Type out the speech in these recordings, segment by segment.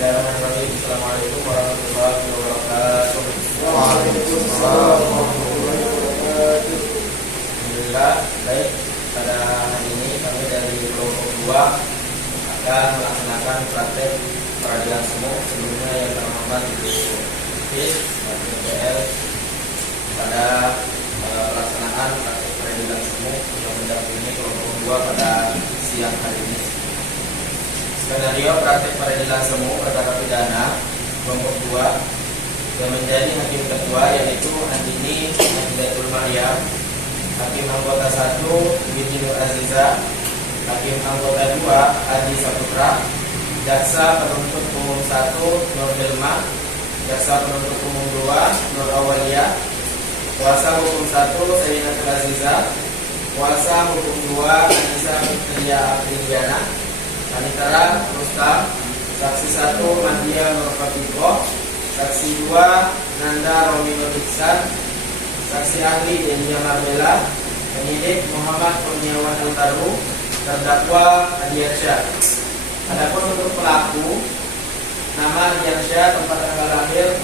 Bismillahirrahmanirrahim. Assalamualaikum warahmatullahi wabarakatuh. Waalaikumsalam warahmatullahi wabarakatuh. Alhamdulillah, baik. Pada hari ini kami dari kelompok 2 akan melaksanakan praktek peradilan semu. Sebelumnya yang terhormat Ibu Fis dan PPL pada pelaksanaan praktek peradilan semu yang mendampingi kelompok 2 pada siang hari ini. Skenario praktek peradilan semu perkara pidana kelompok 2 yang menjadi hakim ketua yaitu Andini Nahidatul Maryam, hakim anggota 1 Binti Nur Aziza, hakim anggota 2 Adi Saputra, jaksa penuntut umum 1 Nur Delma, jaksa penuntut umum 2 Nur Awalia, kuasa hukum 1 Sayyinatul Aziza, kuasa hukum 2 Anissa Fitria Apriliana, Panitera Rustam, saksi 1 Mandia Nur Fatiko, saksi 2 Nanda Romi Nur Iksan, saksi ahli Denia Marbella, penyidik Muhammad Kurniawan Antaru, terdakwa Adiansyah. Adapun untuk pelaku, nama Adiansyah, tempat tanggal lahir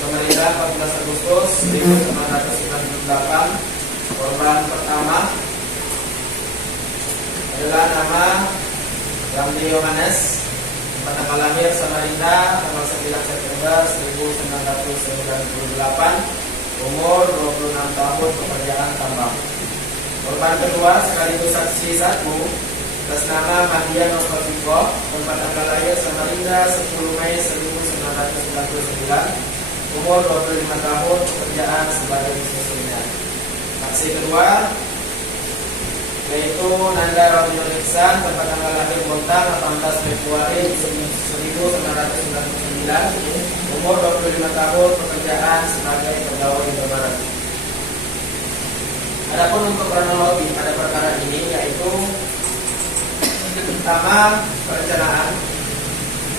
Samarinda 14 Agustus 1998. Korban pertama adalah nama Ramli Yohanes, tempat tanggal lahir Samarinda tanggal 9 September 1998, umur 26 tahun, pekerjaan tambang. Korban kedua sekaligus saksi 1 atas nama Mahdia Nur Fatiko, tempat tanggal lahir Samarinda 10 Mei 1999, umur 25 tahun, pekerjaan sebagai bisnismen. Saksi kedua yaitu Nanda Romi Nur Iksan, tempat tanggal lahir Bontang 18 Februari 1999, umur 25 tahun, pekerjaan sebagai pegawai Indomaret. Adapun untuk kronologi pada perkara ini yaitu pertama, perencanaan.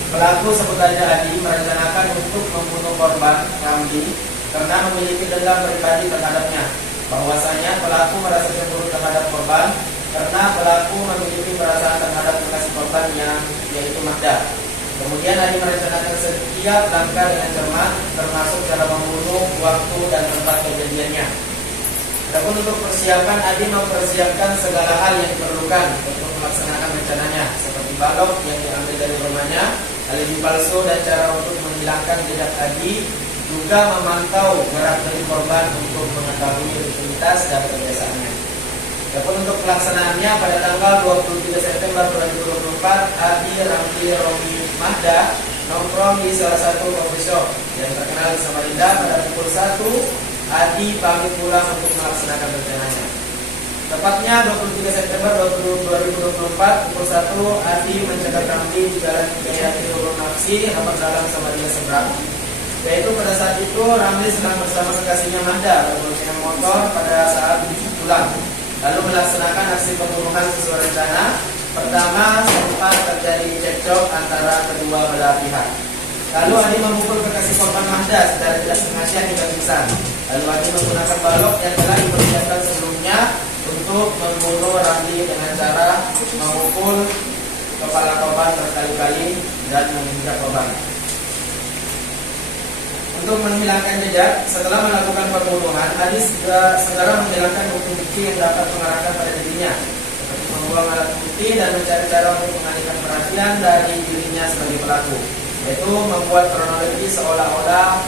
Pelaku sebut saja Adi merencanakan untuk membunuh korban Ramli karena memiliki dendam pribadi terhadapnya. Bahwasanya pelaku merasa cemburu terhadap korban karena pelaku memiliki perasaan terhadap kekasih korbannya yaitu Mahda. Kemudian Adi merencanakan setiap langkah dengan cermat, termasuk cara membunuh, waktu dan tempat kejadiannya. Adapun untuk persiapan, Adi mempersiapkan segala hal yang diperlukan untuk melaksanakan rencananya, seperti balok yang diambil dari rumahnya, alibi palsu dan cara untuk menghilangkan jejak Adi, juga memantau gerak dari korban untuk mengetahui rutinitas dan kebiasaannya. Adapun untuk pelaksanaannya pada tanggal 23 September 2024, Adi Ramli Romi Mahda nongkrong di salah satu coffee shop yang terkenal di Samarinda. Pada pukul 1, Adi pamit pulang untuk melaksanakan rencananya. Tepatnya 23 September 2024 pukul 1, Adi mencegat Ramli di Jalan Hidayati Nurul Nafsi, Rapat Dalam Samarinda seberang. Yaitu pada saat itu Ramli sedang bersama kekasihnya Mahda bermodal motor pada saat pulang, lalu melaksanakan aksi pembunuhan sesuai rencana. Pertama, sempat terjadi cekcok antara kedua belah pihak. Lalu Adi memukul kekasih korban Mahda secara tidak sengaja hingga pingsan. Lalu Adi menggunakan balok yang telah dipersiapkan sebelumnya untuk membunuh Ramli dengan cara memukul kepala korban berkali-kali dan menginjak korban. Untuk menghilangkan jejak, setelah melakukan pembunuhan, Adi segera menghilangkan bukti-bukti yang dapat mengarahkan pada dirinya, seperti membuang alat bukti dan mencari cara untuk mengalihkan perhatian dari dirinya sebagai pelaku, yaitu membuat kronologi seolah-olah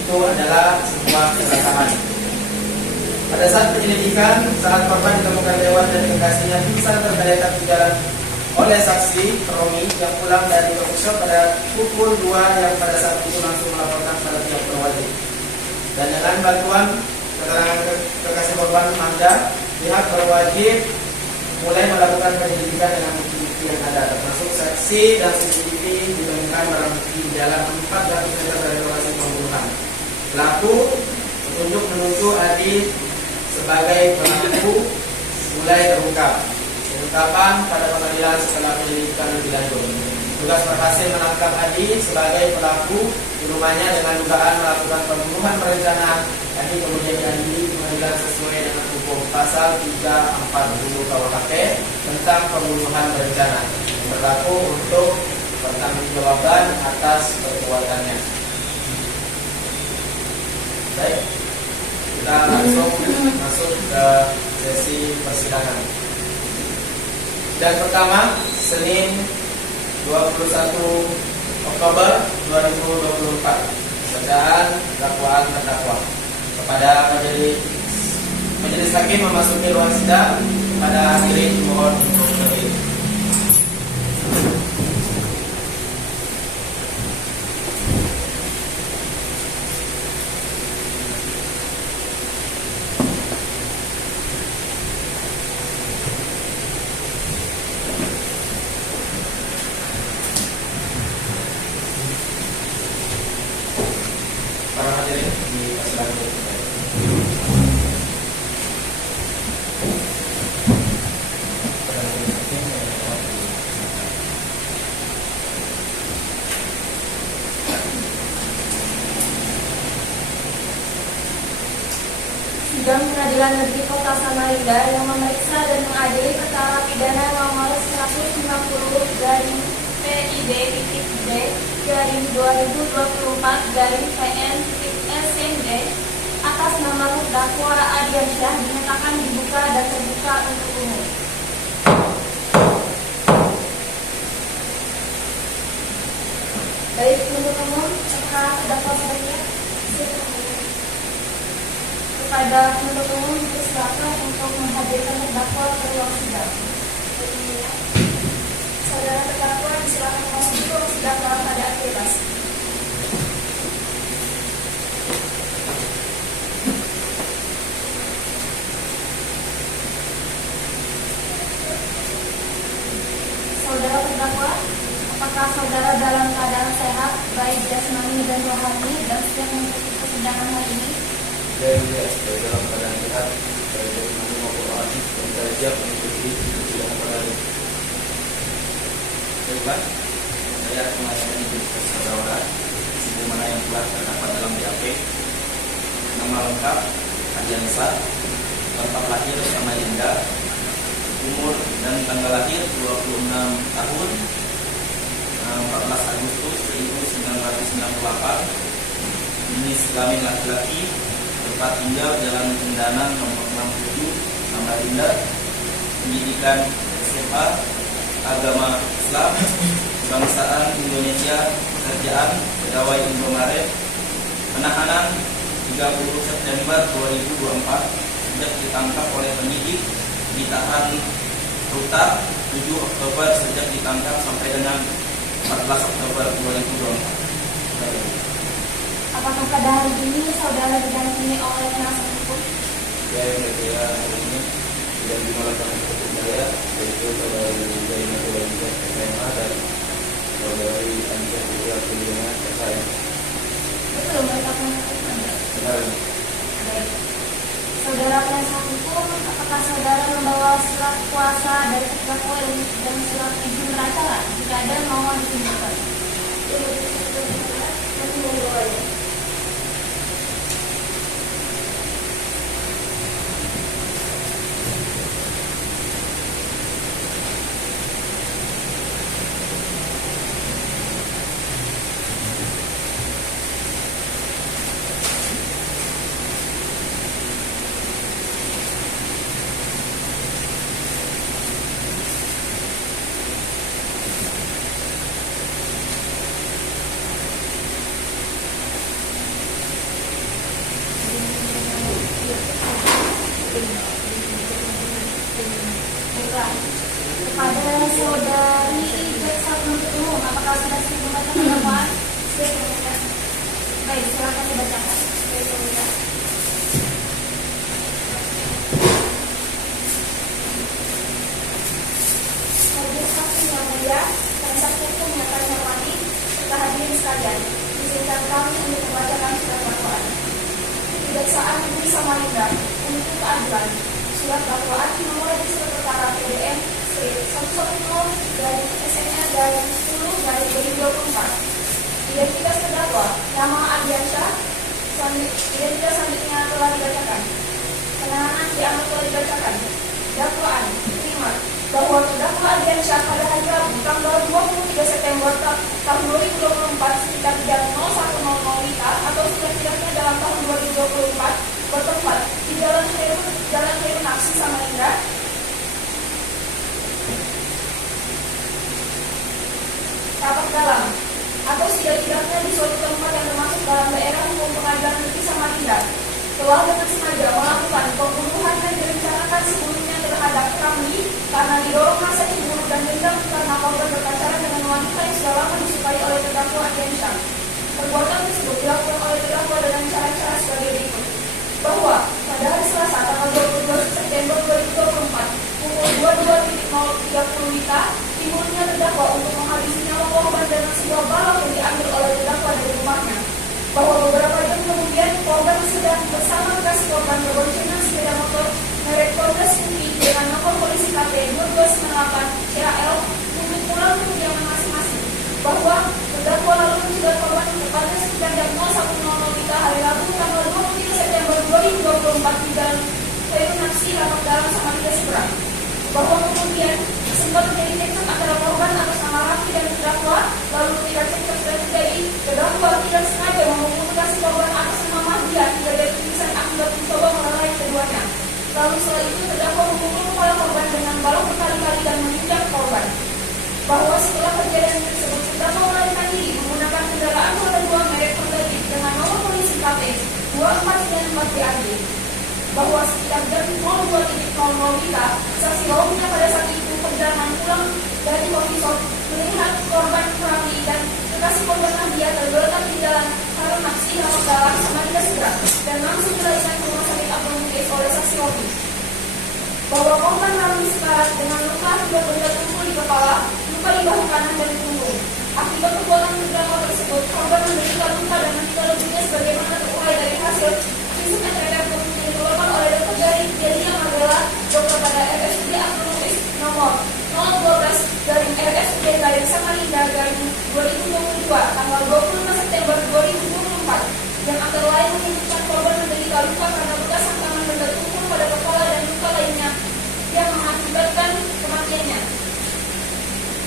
itu adalah sebuah kecelakaan. Pada saat penyelidikan, saat korban ditemukan lewat dan kekasihnya pingsan tergeletak di jalan oleh saksi Romi yang pulang dari coffee shop pada pukul 2 yang pada saat itu langsung melaporkan pada pihak berwajib. Dan dengan bantuan keterangan kekasih korban Mahda, pihak berwajib mulai melakukan penyelidikan dengan bukti-bukti yang ada, termasuk saksi dan CCTV ditemukan barang bukti di jalan 400 meter dari lokasi pembunuhan. Pelaku petunjuk menuju Adi sebagai pelaku mulai terungkap. Penetapan pada pengadilan setelah penyelidikan lebih lanjut. Tugas berhasil menangkap Adi sebagai pelaku di rumahnya dengan dugaan melakukan pembunuhan berencana. Adi kemudian diadili di pengadilan sesuai dengan hukum pasal 340 KUHP tentang pembunuhan berencana yang berlaku untuk pertanggungjawaban atas perbuatannya. Baik, kita langsung masuk ke sesi persidangan. Dan pertama, Senin 21 Oktober 2024, bacaan dakwaan terdakwa. Kepada majelis hakim memasuki ruang sidang, kepada hadirin mohon untuk berdiri. Para hadirin di persidangan ini. Sidang Pengadilan Negeri Kota Samarinda yang memeriksa dan mengadili perkara pidana nomor 190 garing PIB-D garing 2024 garing PN-SMD atas nama terdakwa Adiansyah dinyatakan dibuka dan terbuka untuk umum. Baik, untuk umum, apakah terdakwa sebaiknya? Kepada penuntut umum dipersilakan untuk menghadirkan terdakwa ke ruang sidang. Saudara terdakwa disilakan masuk ke ruang sidang dalam keadaan bebas. Saudara terdakwa, apakah saudara dalam keadaan sehat, baik jasmani dan rohani, dan siap mengikuti persidangan hari ini? Saya dalam keadaan sehat, baik dari mana maupun rohani, dan saya siap mengikuti persidangan pada hari ini. Baiklah, saya akan melayani identitas saudara sebagaimana yang telah terdapat dalam BAP. Nama lengkap Adiansyah, tempat lahir Samarinda, umur dan tanggal lahir 26 tahun 14 Agustus 1998, jenis kelamin laki-laki, tempat tinggal Jalan Cendana nomor 67 Samarinda, pendidikan SMA, agama Islam, kebangsaan Indonesia, pekerjaan pegawai Indomaret, anak-anak 30 September 2024, sejak ditangkap oleh penyidik, ditahan rutan 7 Oktober sejak ditangkap sampai dengan 14 Oktober 2024. Apakah pada hari ini saudara didampingi oleh penasihat hukum? Saya hari ini tidak dimulakan untuk saya, yaitu saudari Zainal Abidin SMA dan saudari Anjah Dua Kuliah SIM. Betul, mereka penasihat Anda. Benar. Baik. Saudara penasihat hukum, apakah saudara membawa surat kuasa dari terdakwa dan surat izin beracara? Jika ada, mohon ditunjukkan. Kepada saudari jaksa penuntut umum, apakah sudah siap membaca dakwaan? Siap. Baik, silakan dibacakan. Majelis Hakim yang mulia, penasihat hukum yang kami hormati, serta hadirin sekalian, izinkan kami untuk membacakan surat dakwaan. Kejaksaan Negeri Samarinda untuk keadilan. Surat dakwaan nomor register perkara PDN 110 dari SNR dari 10 dari 2024. Identitas terdakwa nama Adiansyah, identitas selanjutnya telah dibacakan. Penahanan dianggap telah dibacakan. Dakwaan diterima. bahwa terdakwa Ardiansyah pada hari Rabu tanggal 23 September tahun 2024 sekitar jam 01.00 WITA atau setidak-tidaknya dalam tahun 2024 bertempat di Jalan Heru Naksi Samarinda Tapak Dalam atau setidak-tidaknya di suatu tempat yang termasuk dalam daerah hukum pengadilan negeri Samarinda telah dengan sengaja melakukan pembunuhan yang direncanakan sebelumnya terhadap Ramli karena didorong rasa cemburu dan dendam karena korban berpacaran dengan wanita yang sudah lama disukai oleh terdakwa Ardiansyah. Perbuatan tersebut dilakukan oleh terdakwa dengan cara-cara sebagai berikut. Bahwa pada hari Selasa tanggal 22 September 2024 pukul 22.30 WITA timurnya terdakwa untuk menghabisi nyawa korban dengan sebuah balok yang diambil oleh terdakwa dari rumahnya. Bahwa beberapa jam kemudian korban sedang bersama kekasih korban berboncengan sepeda motor merek Honda Scoopy dengan nomor polisi KP 2298 CAL untuk pulang ke kediaman masing-masing. Bahwa terdakwa lalu menjegat korban tepatnya sekitar jam 01.00 WITA hari Rabu tanggal 23 September 2024 di Jalan Heru Naksi Tapak Dalam Samarinda seberang. Bahwa kemudian sempat terjadi cekcok antara korban atas nama Raffi dan terdakwa, lalu ketika cekcok sudah terjadi, terdakwa tidak sengaja memukul kekasih korban atas nama Mahdia hingga dia pingsan akibat mencoba melerai keduanya. Lalu setelah itu terdakwa memukul kepala korban dengan balok berkali-kali dan menginjak korban. Bahwa setelah kejadian tersebut terdakwa melarikan diri menggunakan kendaraan roda 2 merek Honda Beat dengan nomor polisi KP 2494 BAD. Bahwa sekitar jam 02.00 WITA, saksi Romnya pada saat itu perjalanan pulang dari coffee shop melihat korban Ramli dan kekasih korban Nadia tergeletak di Jalan Heru Naksi Tapak Dalam Samarinda seberang dan langsung dilarikan ke rumah sakit Abdul Muiz oleh saksi Romi. Bahwa korban Ramli sekarat dengan luka akibat benda tumpul di kepala, luka di bahu kanan dan punggung. Akibat perbuatan terdakwa tersebut, korban menderita luka dan meninggal dunia sebagaimana terurai dari hasil visum et repertum yang dikeluarkan oleh Dr. Delia Mardella, dokter pada RSUD Abdul Muiz nomor 012 dari RSUD Garing Samarinda Garing 2022 tanggal 25 September 2024 yang antara lain menyebutkan korban menderita luka karena bekas hantaman benda tumpul pada kepala dan luka lainnya yang mengakibatkan kematiannya.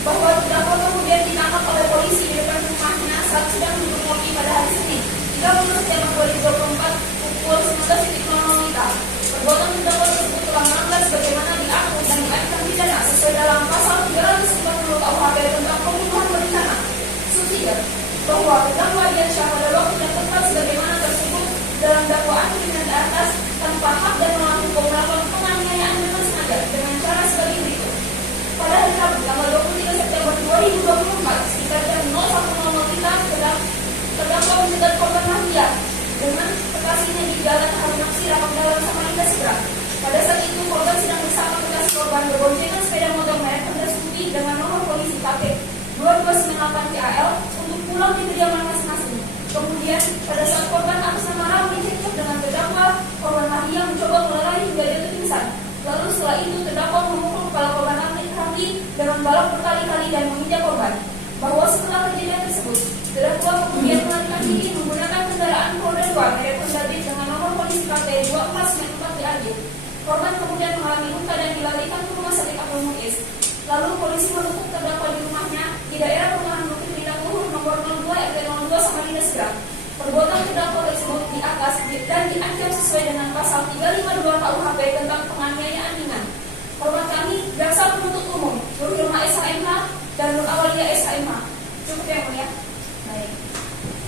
Bahwa terdakwa kemudian ditangkap oleh polisi di depan rumahnya saat sedang minum kopi pada hari Senin 30 September 2024 pukul 19.00 WITA. Perbuatan terdakwa tersebut telah melanggar sebagaimana diatur dan diancam pidana sesuai dalam pasal 340 KUHP tentang pembunuhan berencana. Subsidiar bahwa terdakwa Ardiansyah pada waktu dan tempat sebagaimana tersebut dalam dakwaan pidana atas tanpa hak dan melawan hukum melakukan penganiayaan dengan sengaja dengan cara sebagai berikut. Pada hari Rabu tanggal 23 September 2024 sekitar jam 01.00 WITA terdakwa menjegat korban Mahdia dengan kekasihnya di Jalan Heru Naksi Tapak Dalam Samarinda seberang. Pada saat itu korban sedang bersama kekasih korban berboncengan sepeda motor merek Honda Scoopy dengan nomor polisi KP 2298 CAL untuk pulang di kediaman masing-masing. Kemudian pada saat korban atas nama Ramli cekcok dengan terdakwa, korban Mahdia mencoba melerai hingga dia pingsan. Lalu setelah itu terdakwa memukul kepala korban Ramli dengan balok berkali-kali dan menginjak korban. Bahwa setelah kejadian tersebut, terdakwa kemudian melarikan diri menggunakan kendaraan roda 2 merek Honda Beat dengan nomor polisi KP 2494 BAD. Korban kemudian mengalami luka dan dilarikan ke rumah sakit Abdul Muiz. Lalu polisi menutup terdakwa di rumahnya di daerah perumahan Bukit Bintang Luhur nomor 02 RT 02 Samarinda seberang. Perbuatan terdakwa tersebut di atas dan diancam sesuai dengan pasal 352 KUHP tentang penganiayaan ringan. Korban kami jaksa penuntut umum Nur Hilma SHMH dan Nur Awalia SHMH. Cukup ya mulia. Baik.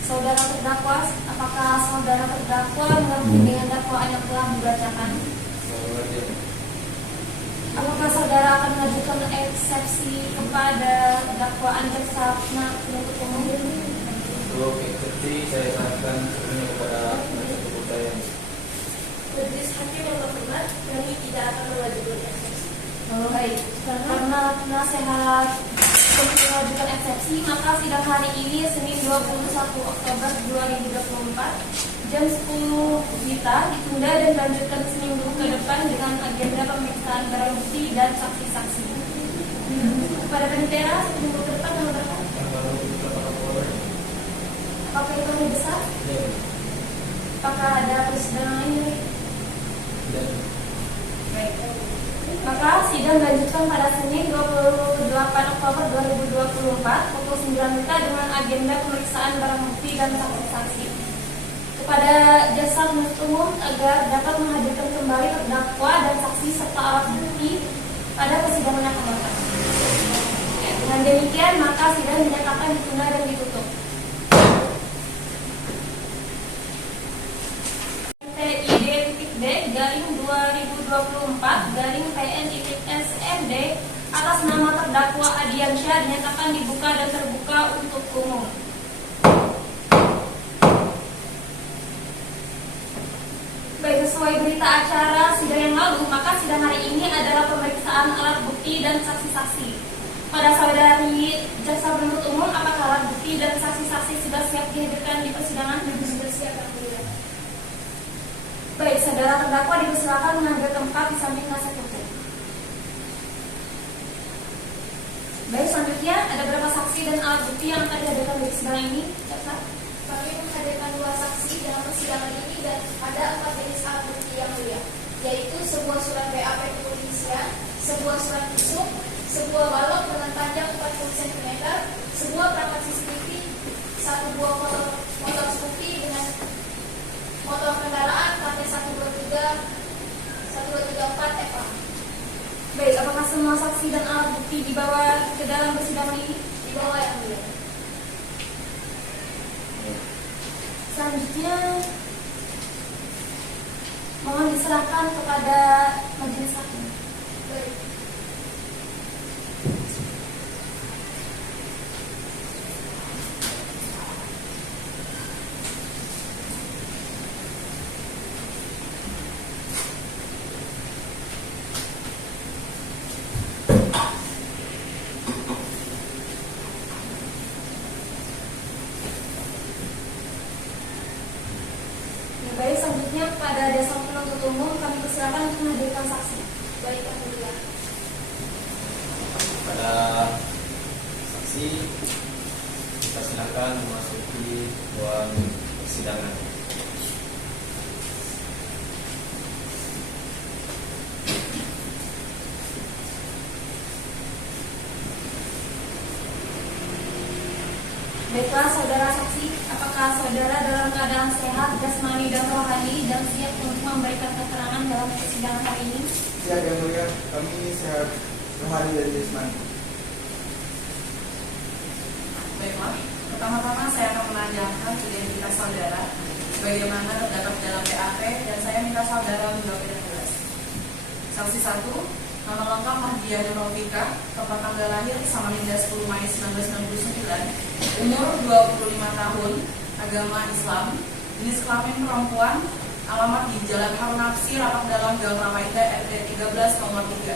Saudara terdakwa, apakah saudara terdakwa mengerti dengan dakwaan yang telah dibacakan? Apakah saudara akan mengajukan eksepsi kepada dakwaan jaksa penuntut umum? Untuk eksepsi saya serahkan sepenuhnya kepada penasihat hukum saya. Majelis hakim yang terhormat, kami tidak akan mengajukan eksepsi. Baik, karena penasehat mengajukan eksepsi, maka sidang hari ini Senin 21 Oktober 2024 jam 10 WITA ditunda dan dilanjutkan seminggu ke depan dengan agenda pemeriksaan barang bukti dan saksi-saksi. Kepada penitera, seminggu ke depan tanggal berapa? Apakah itu lebih besar? Apakah ada persidangan lain? Baik. Maka sidang dilanjutkan pada Senin 28 Oktober 2024 pukul 9 WITA dengan agenda pemeriksaan barang bukti dan saksi-saksi. Kepada jaksa penuntut umum agar dapat menghadirkan kembali terdakwa dan saksi serta alat bukti pada persidangan yang akan datang. Dengan demikian maka sidang dinyatakan ditunda dan ditutup. TID.D garing 2024 garing PN.SND atas nama terdakwa Adiansyah dinyatakan dibuka dan terbuka untuk umum. Baik, sesuai berita acara sidang yang lalu, maka sidang hari ini adalah pemeriksaan alat bukti dan saksi-saksi. Pada saudari jaksa penuntut umum, apakah alat bukti dan saksi-saksi sudah siap dihadirkan di persidangan? Sudah siap, Alhamdulillah. Baik, saudara terdakwa dipersilakan mengambil tempat di samping penasihat hukum. Baik, selanjutnya ada berapa saksi dan alat bukti yang akan dihadirkan di persidangan ini? Jaksa? Kami menghadirkan 2 saksi dalam persidangan ini dan ada 4 jenis alat bukti yang mulia, yaitu sebuah surat BAP kepolisian, sebuah surat visum, sebuah balok dengan panjang 40 cm, sebuah perangkat CCTV, 1 buah motor skupi dengan motor kendaraan KT 12334 FA. Baik, apakah semua saksi dan alat bukti dibawa ke dalam persidangan ini? Dibawa yang mulia. Selanjutnya mohon diserahkan kepada majelis hakim. Baik. Baik, selanjutnya pada dasar penuntut umum kami persilakan untuk menghadirkan saksi. Baik, alhamdulillah. Pada saksi kita silakan memasuki ruang persidangan. Baiklah saudara saksi, apakah saudara dalam keadaan sehat, jasmani dan rohani dan siap untuk memberikan keterangan dalam persidangan hari ini? Siap yang mulia, kami sehat rohani dan jasmani. Baiklah, pertama-tama saya akan menanyakan identitas saudara sebagaimana terdapat dalam BAP dan saya minta saudara menjawab dengan jelas. Saksi 1, nama lengkap Mahdiah Novika, tempat tanggal lahir Samarinda 10 Mei 1969, umur 25 tahun, agama Islam, jenis kelamin perempuan, alamat di Jalan Harun Nafsi, Rapak Dalam, Gang Ramainda, RT 13 nomor 3.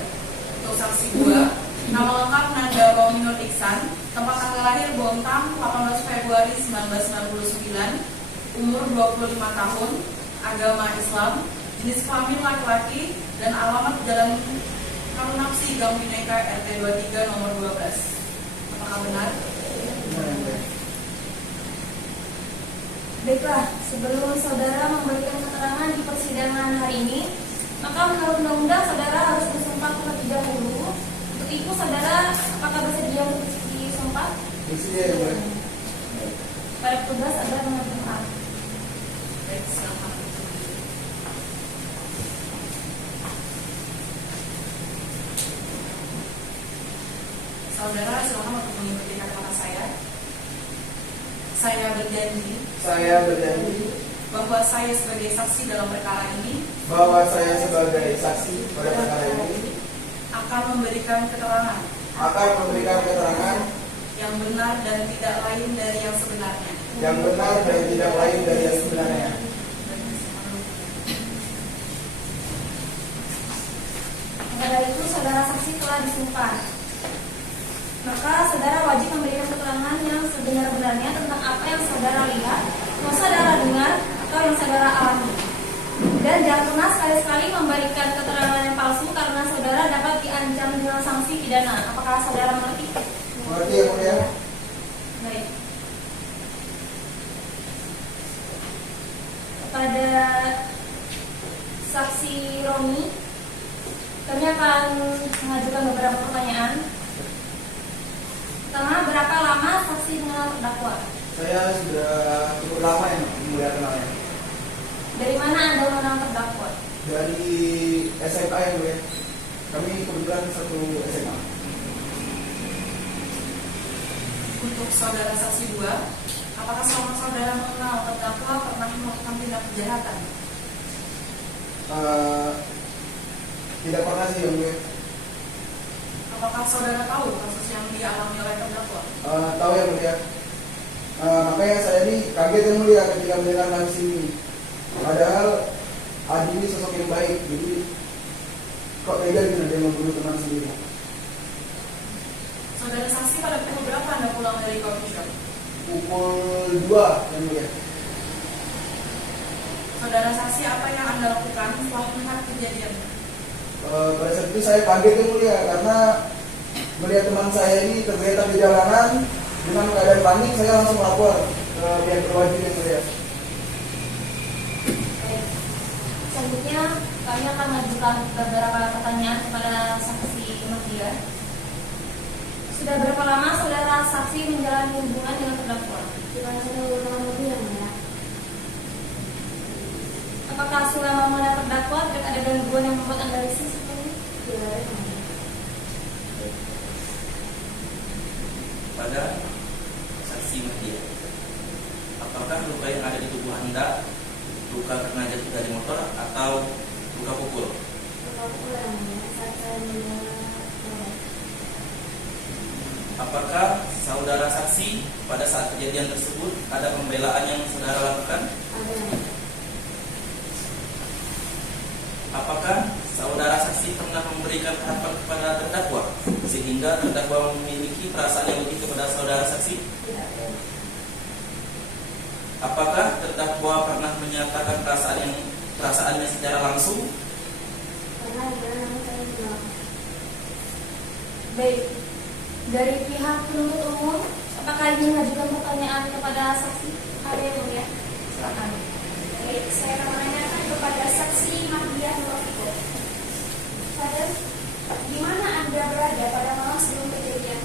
Untuk saksi 2, nama lengkap Nanda Rominur Iksan, tempat tanggal lahir Bontang 18 Februari 1999, umur 25 tahun, agama Islam, jenis kelamin laki-laki, dan alamat Jalan Harun Nafsi, Gang Bineka, RT 23 nomor 12. Apakah benar? Baiklah, sebelum saudara memberikan keterangan di persidangan hari ini, maka menurut undang-undang saudara harus disumpah terlebih dahulu. Untuk itu saudara apakah bersedia untuk disumpah? Bersedia ya, Bu. Pada petugas saudara mengajukan. Baik, silakan. Saudara silakan untuk mengikuti kata-kata saya. Saya berjanji Saya berjanji bahwa saya sebagai saksi dalam perkara ini bahwa saya sebagai saksi pada perkara ini akan memberikan keterangan akan memberikan keterangan yang benar dan tidak lain dari yang sebenarnya. yang benar dan tidak lain dari yang sebenarnya. Maka dari itu saudara saksi telah disumpah. Maka saudara wajib memberikan keterangan yang sebenar-benarnya tentang apa yang saudara lihat, yang saudara dengar, atau yang saudara alami. Dan jangan pernah sekali-sekali memberikan keterangan yang palsu karena saudara dapat diancam dengan sanksi pidana. Apakah saudara mengerti? Mengerti ya, Mulia? Baik. Kepada saksi Romi, Kami akan mengajukan beberapa pertanyaan. Pertama, berapa lama saksi mengenal terdakwa? Saya sudah cukup lama ya Mulia kenalnya. Dari mana Anda mengenal terdakwa? Dari SMA ya Mulia. Kami kebetulan satu SMA. Untuk saudara saksi 2, apakah saudara mengenal terdakwa pernah melakukan tindak kejahatan? Tidak pernah sih yang Mulia. Apakah saudara tahu kasus yang dialami oleh terdakwa? Tahu ya Mulia. Makanya saya ini kaget yang Mulia ketika mendengar kasus ini. Padahal Adi ini sosok yang baik, jadi kok tega gitu dia membunuh teman sendiri. Saudara saksi pada pukul berapa Anda pulang dari coffee shop? Pukul 2 yang Mulia. Saudara saksi, apa yang Anda lakukan setelah melihat kejadian? Pada saat itu saya kaget yang Mulia karena melihat teman saya ini tergeletak di jalanan dengan keadaan panik. Saya langsung lapor ke pihak berwajib yang Mulia. Baik. Selanjutnya kami akan mengajukan beberapa pertanyaan kepada saksi Mahdia. Sudah berapa lama saudara saksi menjalani hubungan dengan terdakwa? Dengan satu tahun lebih yang Mulia. Apakah selama mengenal terdakwa tidak ada gangguan yang membuat Anda risih sebelumnya? Tidak ada yang Mulia. Pada saksi Mahdia, apakah luka yang ada di tubuh Anda luka karena jatuh dari motor atau luka pukul? Aku yang Mulia. Saat saya mendengar Apakah saudara saksi pada saat kejadian tersebut ada pembelaan yang saudara lakukan? ada yang Mulia. Apakah saudara saksi pernah memberikan harapan kepada terdakwa sehingga terdakwa memiliki perasaan yang lebih kepada saudara saksi? Tidak ada. Apakah terdakwa pernah menyatakan perasaannya secara langsung? Karena ada nama saya juga. Baik. Dari pihak penuntut umum, apakah ingin mengajukan pertanyaan kepada saksi? Ada yang Mulia. Silakan. Baik, saya akan menanyakan kepada saksi Mahdia Nurafiko. Pada di mana Anda berada pada malam sebelum kejadian?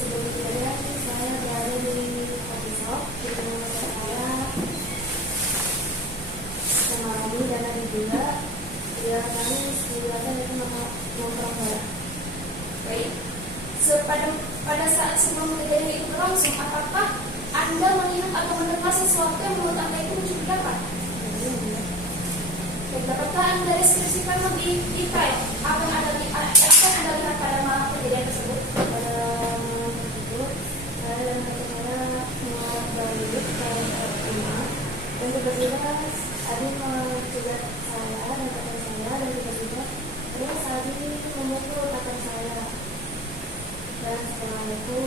Sebelum kejadian saya berada di coffee shop di rumah saya sama Romi dan Adi juga. Ya kami sebenarnya itu nongkrong bola. Baik. Pada saat sebelum kejadian itu berlangsung, apakah Anda melihat atau mendengar sesuatu yang menurut Anda itu mencurigakan? Baik, dapatkah Anda deskripsikan lebih detail apa yang Anda lihat pada malam kejadian tersebut? Pada malam tersebut saya dan saudara mau balik ke rumah dan tiba-tiba Adi mencegat saya dan kakak saya dan tiba-tiba dia saat ini memukul kakak saya. Dan setelah itu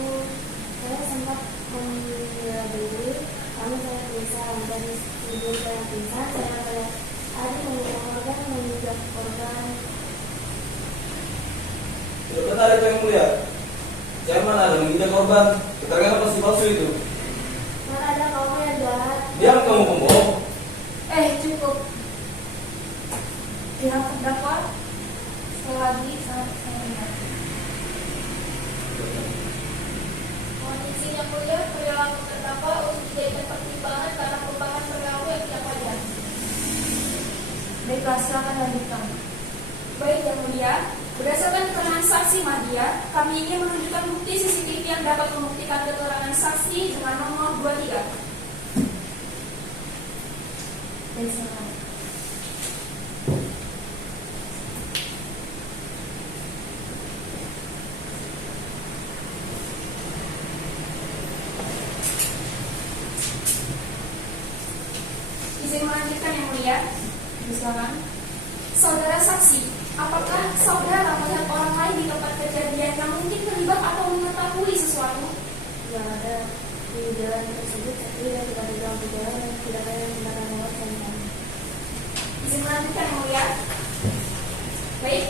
saya sempat membela diri, lalu saya pingsan dan sebelum saya pingsan saya melihat Adi memukul korban menginjak korban. Tidak benar itu yang mulia. Saya mana ada menginjak korban? Keterangan pasti palsu itu. Mana ada kamu yang jahat? Diam kamu pembohong. Cukup. Pihak terdakwa sekali lagi sangat saya Mohon izin yang mulia, perilaku terdakwa untuk dijadikan pertimbangan karena merupakan perilaku yang tidak wajar. Baiklah, silakan lanjutkan. Baik yang mulia, berdasarkan keterangan saksi Mahdia, kami ingin menunjukkan bukti CCTV yang dapat membuktikan keterangan saksi dengan nomor 23. Baik, silakan. Izin melanjutkan yang mulia. Silakan. Saudara saksi, apakah saudara melihat orang lain di tempat kejadian yang mungkin terlibat atau mengetahui sesuatu? Tidak ada di jalan tersebut, tapi tidak tiba-tiba di jalan dan tidak ada yang kendaraan lewat saya. Izin melanjutkan yang mulia. Baik,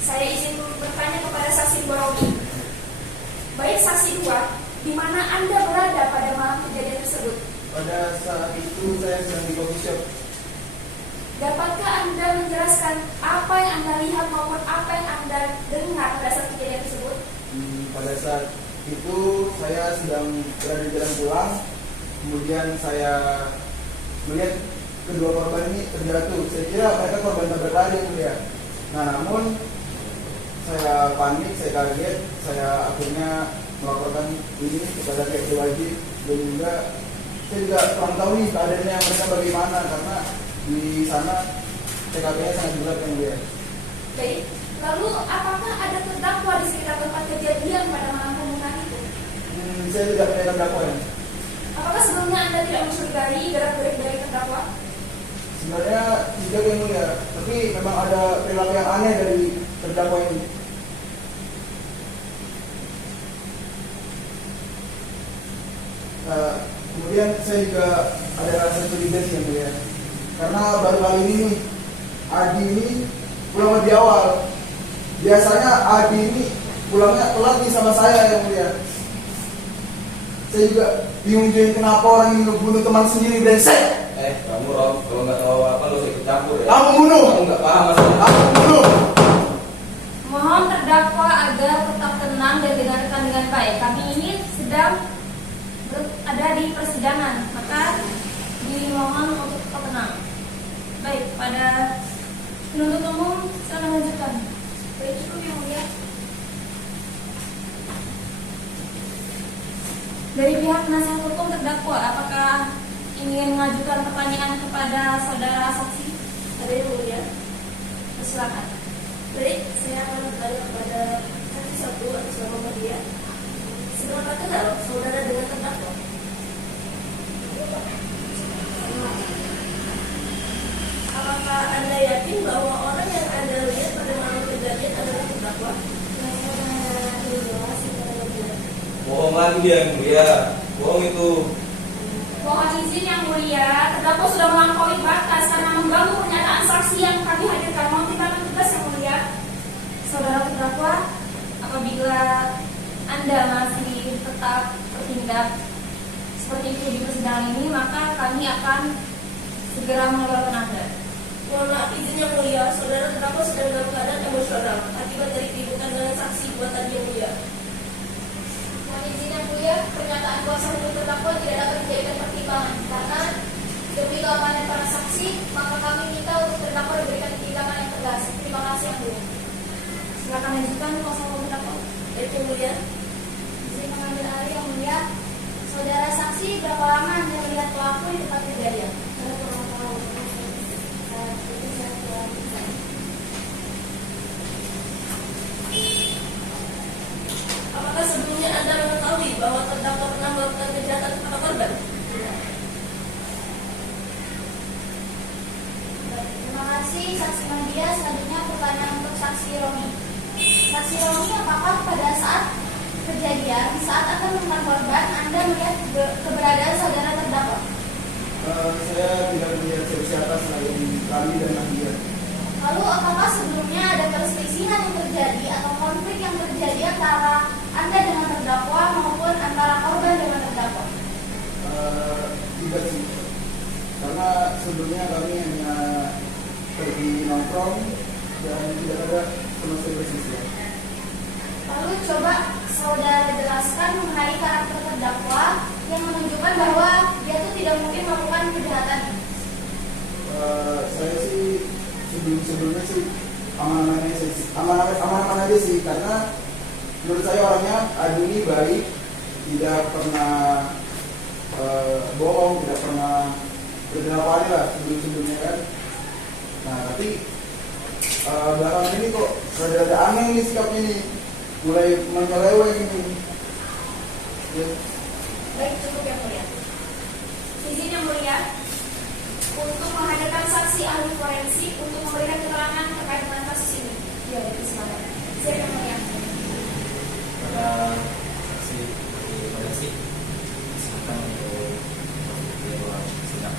saya izin bertanya kepada saksi 2 Romi. Baik saksi 2, di mana Anda berada pada malam kejadian tersebut? Pada saat itu saya sedang di coffee shop. Dapatkah Anda menjelaskan menjelaskan apa yang Anda lihat maupun apa yang Anda dengar pada saat kejadian tersebut? Pada saat itu saya sedang berada di jalan pulang, kemudian saya melihat kedua korban ini terjatuh. Saya kira mereka korban tabrak lari, yang mulia. Nah, namun saya panik, saya kaget, saya akhirnya melaporkan ini kepada pihak wajib, dan juga saya juga kurang tahu nih keadaannya mereka bagaimana, karena di sana TKP-nya sangat gelap, yang mulia. Baik, lalu apakah ada terdakwa di sekitar tempat kejadian pada malam pembunuhan itu? Saya tidak punya terdakwa ya. Apakah sebelumnya Anda tidak mencurigai gerak-gerik dari terdakwa? Sebenarnya tidak, yang mulia, tapi memang ada perilaku yang aneh dari terdakwa ini. Kemudian saya juga ada rasa curiga sih, yang mulia, karena baru kali ini nih Adi ini pulang lebih awal. Biasanya Adi ini pulangnya telat nih sama saya, yang mulia. Saya juga bingung juga kenapa orang ini ngebunuh teman sendiri, brengsek. Kamu Rom, kalau nggak tahu apa lo ikut campur ya. Kamu bunuh. Kamu nggak paham masalah. Kamu bunuh. Mohon terdakwa agar tetap tenang dan dengarkan dengan baik. Kami ini sedang ada di persidangan, maka dimohon untuk tetap tenang. Baik, pada penuntut umum silakan lanjutkan. Baik, cukup yang mulia. Dari pihak penasihat hukum terdakwa, apakah ingin mengajukan pertanyaan kepada saudara saksi? Ada yang mulia. Silakan. Baik, saya akan bertanya kepada saksi satu atas nama Maria. Seberapa kenal saudara dengan terdakwa? Apakah Anda yakin bahwa orang yang Anda lihat pada malam kejadian adalah terdakwa? Bohong lagi dia, yang mulia. Bohong itu. Mohon izin yang mulia, terdakwa sudah melampaui batas karena mengganggu pernyataan saksi yang kami hadirkan. Mohon tindakan tegas yang mulia. Saudara terdakwa, apabila Anda masih tetap bertindak seperti itu di persidangan ini, maka kami akan segera mengeluarkan Anda. Mohon maaf izin yang mulia, saudara terdakwa sedang dalam keadaan emosional akibat dari keributan dengan saksi buatan yang mulia. Mohon izin yang mulia, pernyataan kuasa hukum terdakwa tidak dapat dijadikan pertimbangan karena demi keamanan para saksi, maka kami minta untuk terdakwa diberikan tindakan yang tegas. Terima kasih yang mulia. Silakan lanjutkan kuasa hukum terdakwa. Baik yang mulia. Izin mengambil alih yang mulia. Saudara saksi, berapa lama Anda melihat pelaku di tempat kejadian? Saya kurang tahu. Saat itu saya pulang ke sana. Apakah sebelumnya Anda mengetahui bahwa terdakwa pernah melakukan kejahatan kepada korban? Baik, terima kasih saksi Madia. Selanjutnya pertanyaan untuk saksi Romi. Saksi Romi, apakah pada saat kejadian, saat akan menemukan korban, Anda melihat keberadaan saudara terdakwa? Saya tidak melihat siapa selain kami dan Nadia. Lalu apakah sebelumnya ada perselisihan yang terjadi atau konflik yang terjadi antara Anda dengan terdakwa maupun antara korban dengan terdakwa? Tidak sih, karena sebelumnya kami hanya pergi nongkrong dan tidak ada sama sekali perselisihan. Lalu coba saudara jelaskan mengenai karakter terdakwa yang menunjukkan bahwa dia itu tidak mungkin melakukan kejahatan. Saya sih sebelumnya sih aman-aman aja sih, karena menurut saya orangnya Adi ini baik, tidak pernah bohong, tidak pernah berdengar apa lah sebelumnya kan. Nah tapi belakangan ini kok rada aneh nih sikapnya nih, mulai menyeleweng ini. Ya. Baik, cukup yang mulia. Izin yang mulia untuk menghadirkan saksi ahli forensik untuk memberikan keterangan terkait dengan kasus ini. Ya, silakan. Siapa yang mulia? Pada saksi ahli forensik, silakan untuk di ruang sidang.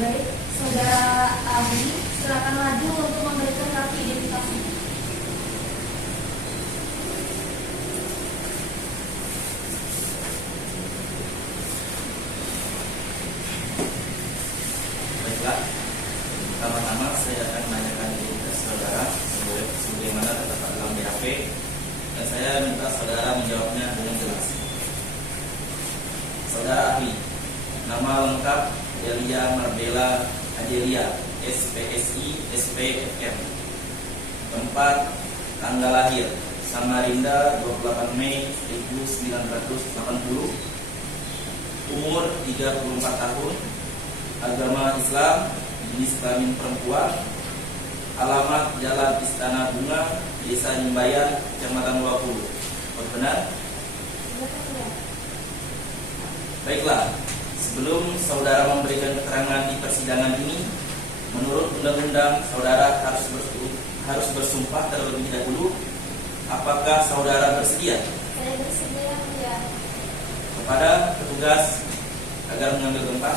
Baik, saudara Abi, silakan maju untuk memberikan kartu identifikasi. Baiklah, pertama-tama saya akan menanyakan identitas saudara sebagaimana terdapat dalam BAP, dan saya minta saudara menjawabnya dengan jelas. Saudara Ahli, nama lengkap Delia Marbella Adelia, SPSI, SPFM. Tempat, tanggal lahir, Samarinda 28 Mei 1980. Umur 34 tahun. Agama Islam, jenis kelamin perempuan. Alamat Jalan Istana Bunga, Desa Nyimbayan, Kecamatan 20. Benar? Baiklah, sebelum saudara memberikan keterangan di persidangan ini, menurut undang-undang saudara harus bersumpah terlebih dahulu. Apakah saudara bersedia? Saya bersedia, ya. Kepada petugas agar mengambil tempat.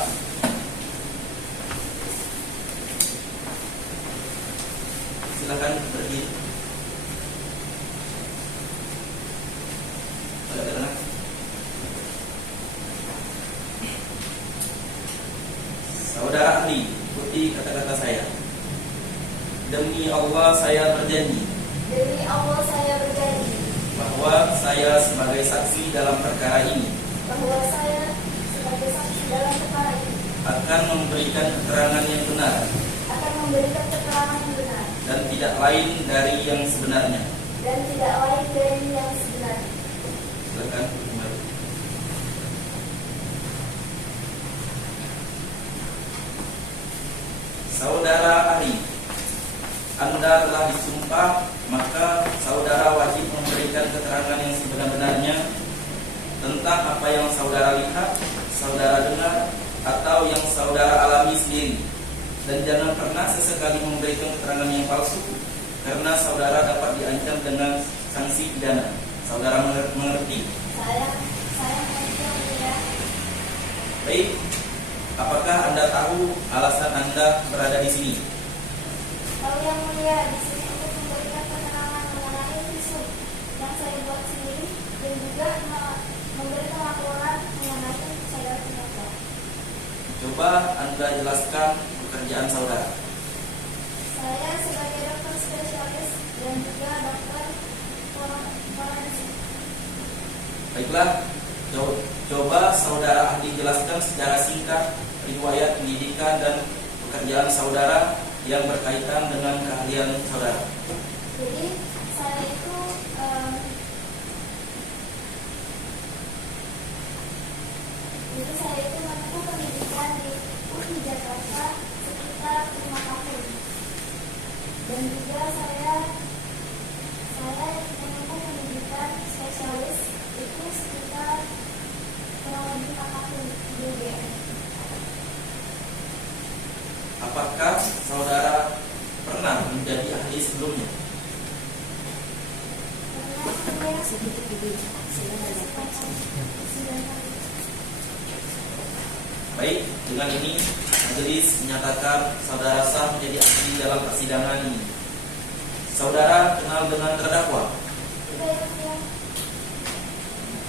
Silakan berdiri. Saudara Ahli, ikuti kata-kata saya. Demi Allah saya berjanji Demi Allah saya berjanji bahwa saya sebagai saksi dalam perkara ini bahwa saya sebagai saksi dalam perkara ini akan memberikan keterangan yang benar akan memberikan keterangan yang benar dan tidak lain dari yang sebenarnya. dan tidak lain dari yang sebenarnya. Silakan kembali. Saudara Ahli, Anda telah disumpah, maka saudara wajib memberikan keterangan yang sebenar-benarnya tentang apa yang saudara lihat, saudara dengar, atau yang saudara alami sendiri. Dan jangan pernah sesekali memberikan keterangan yang palsu, karena saudara dapat diancam dengan sanksi pidana. Saudara mengerti? Saya mengerti, ya. Baik, apakah Anda tahu alasan Anda berada di sini? Lalu yang mulia di sini untuk memberikan keterangan mengenai visum yang saya buat sendiri dan juga memberikan laporan mengenai saudara terdakwa. Coba Anda jelaskan pekerjaan saudara. Saya sebagai dokter spesialis dan juga dokter forensik. Baiklah, coba saudara Ahli jelaskan secara singkat riwayat pendidikan dan pekerjaan saudara yang berkaitan dengan keahlian saudara. Jadi saya itu menempuh pendidikan di UI Jakarta sekitar 5 tahun. Dan juga saya menempuh pendidikan spesialis itu sekitar kurang lebih 4 tahun di UGM. Apakah saudara pernah menjadi ahli sebelumnya? Karena Baik, dengan ini majelis menyatakan saudara sah menjadi ahli dalam persidangan ini. Saudara kenal dengan terdakwa?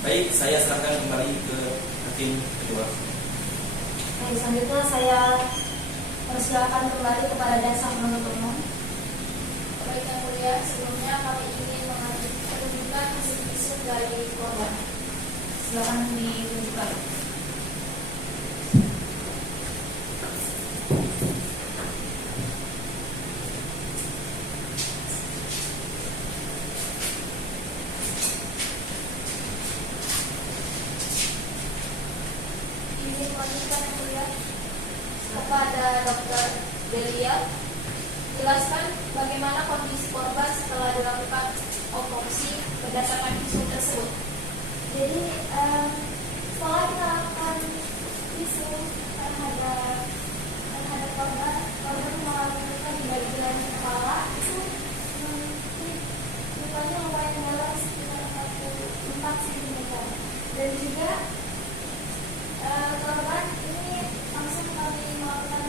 Baik, saya serahkan kembali ke hakim kedua. Baik, selanjutnya saya persilakan kembali kepada dasar penuntut umum. Baik yang mulia, sebelumnya kami ingin menunjukkan hasil visum dari korban. Silakan ditunjukkan. Izin melanjutkan yang mulia kepada Dokter Delia, jelaskan bagaimana kondisi korban setelah dilakukan otopsi berdasarkan visum tersebut. Jadi setelah kita lakukan visum terhadap korban mengalami luka di bagian kepala itu lukanya lumayan dalam sekitar 44 cm dan juga korban ini langsung kami melakukan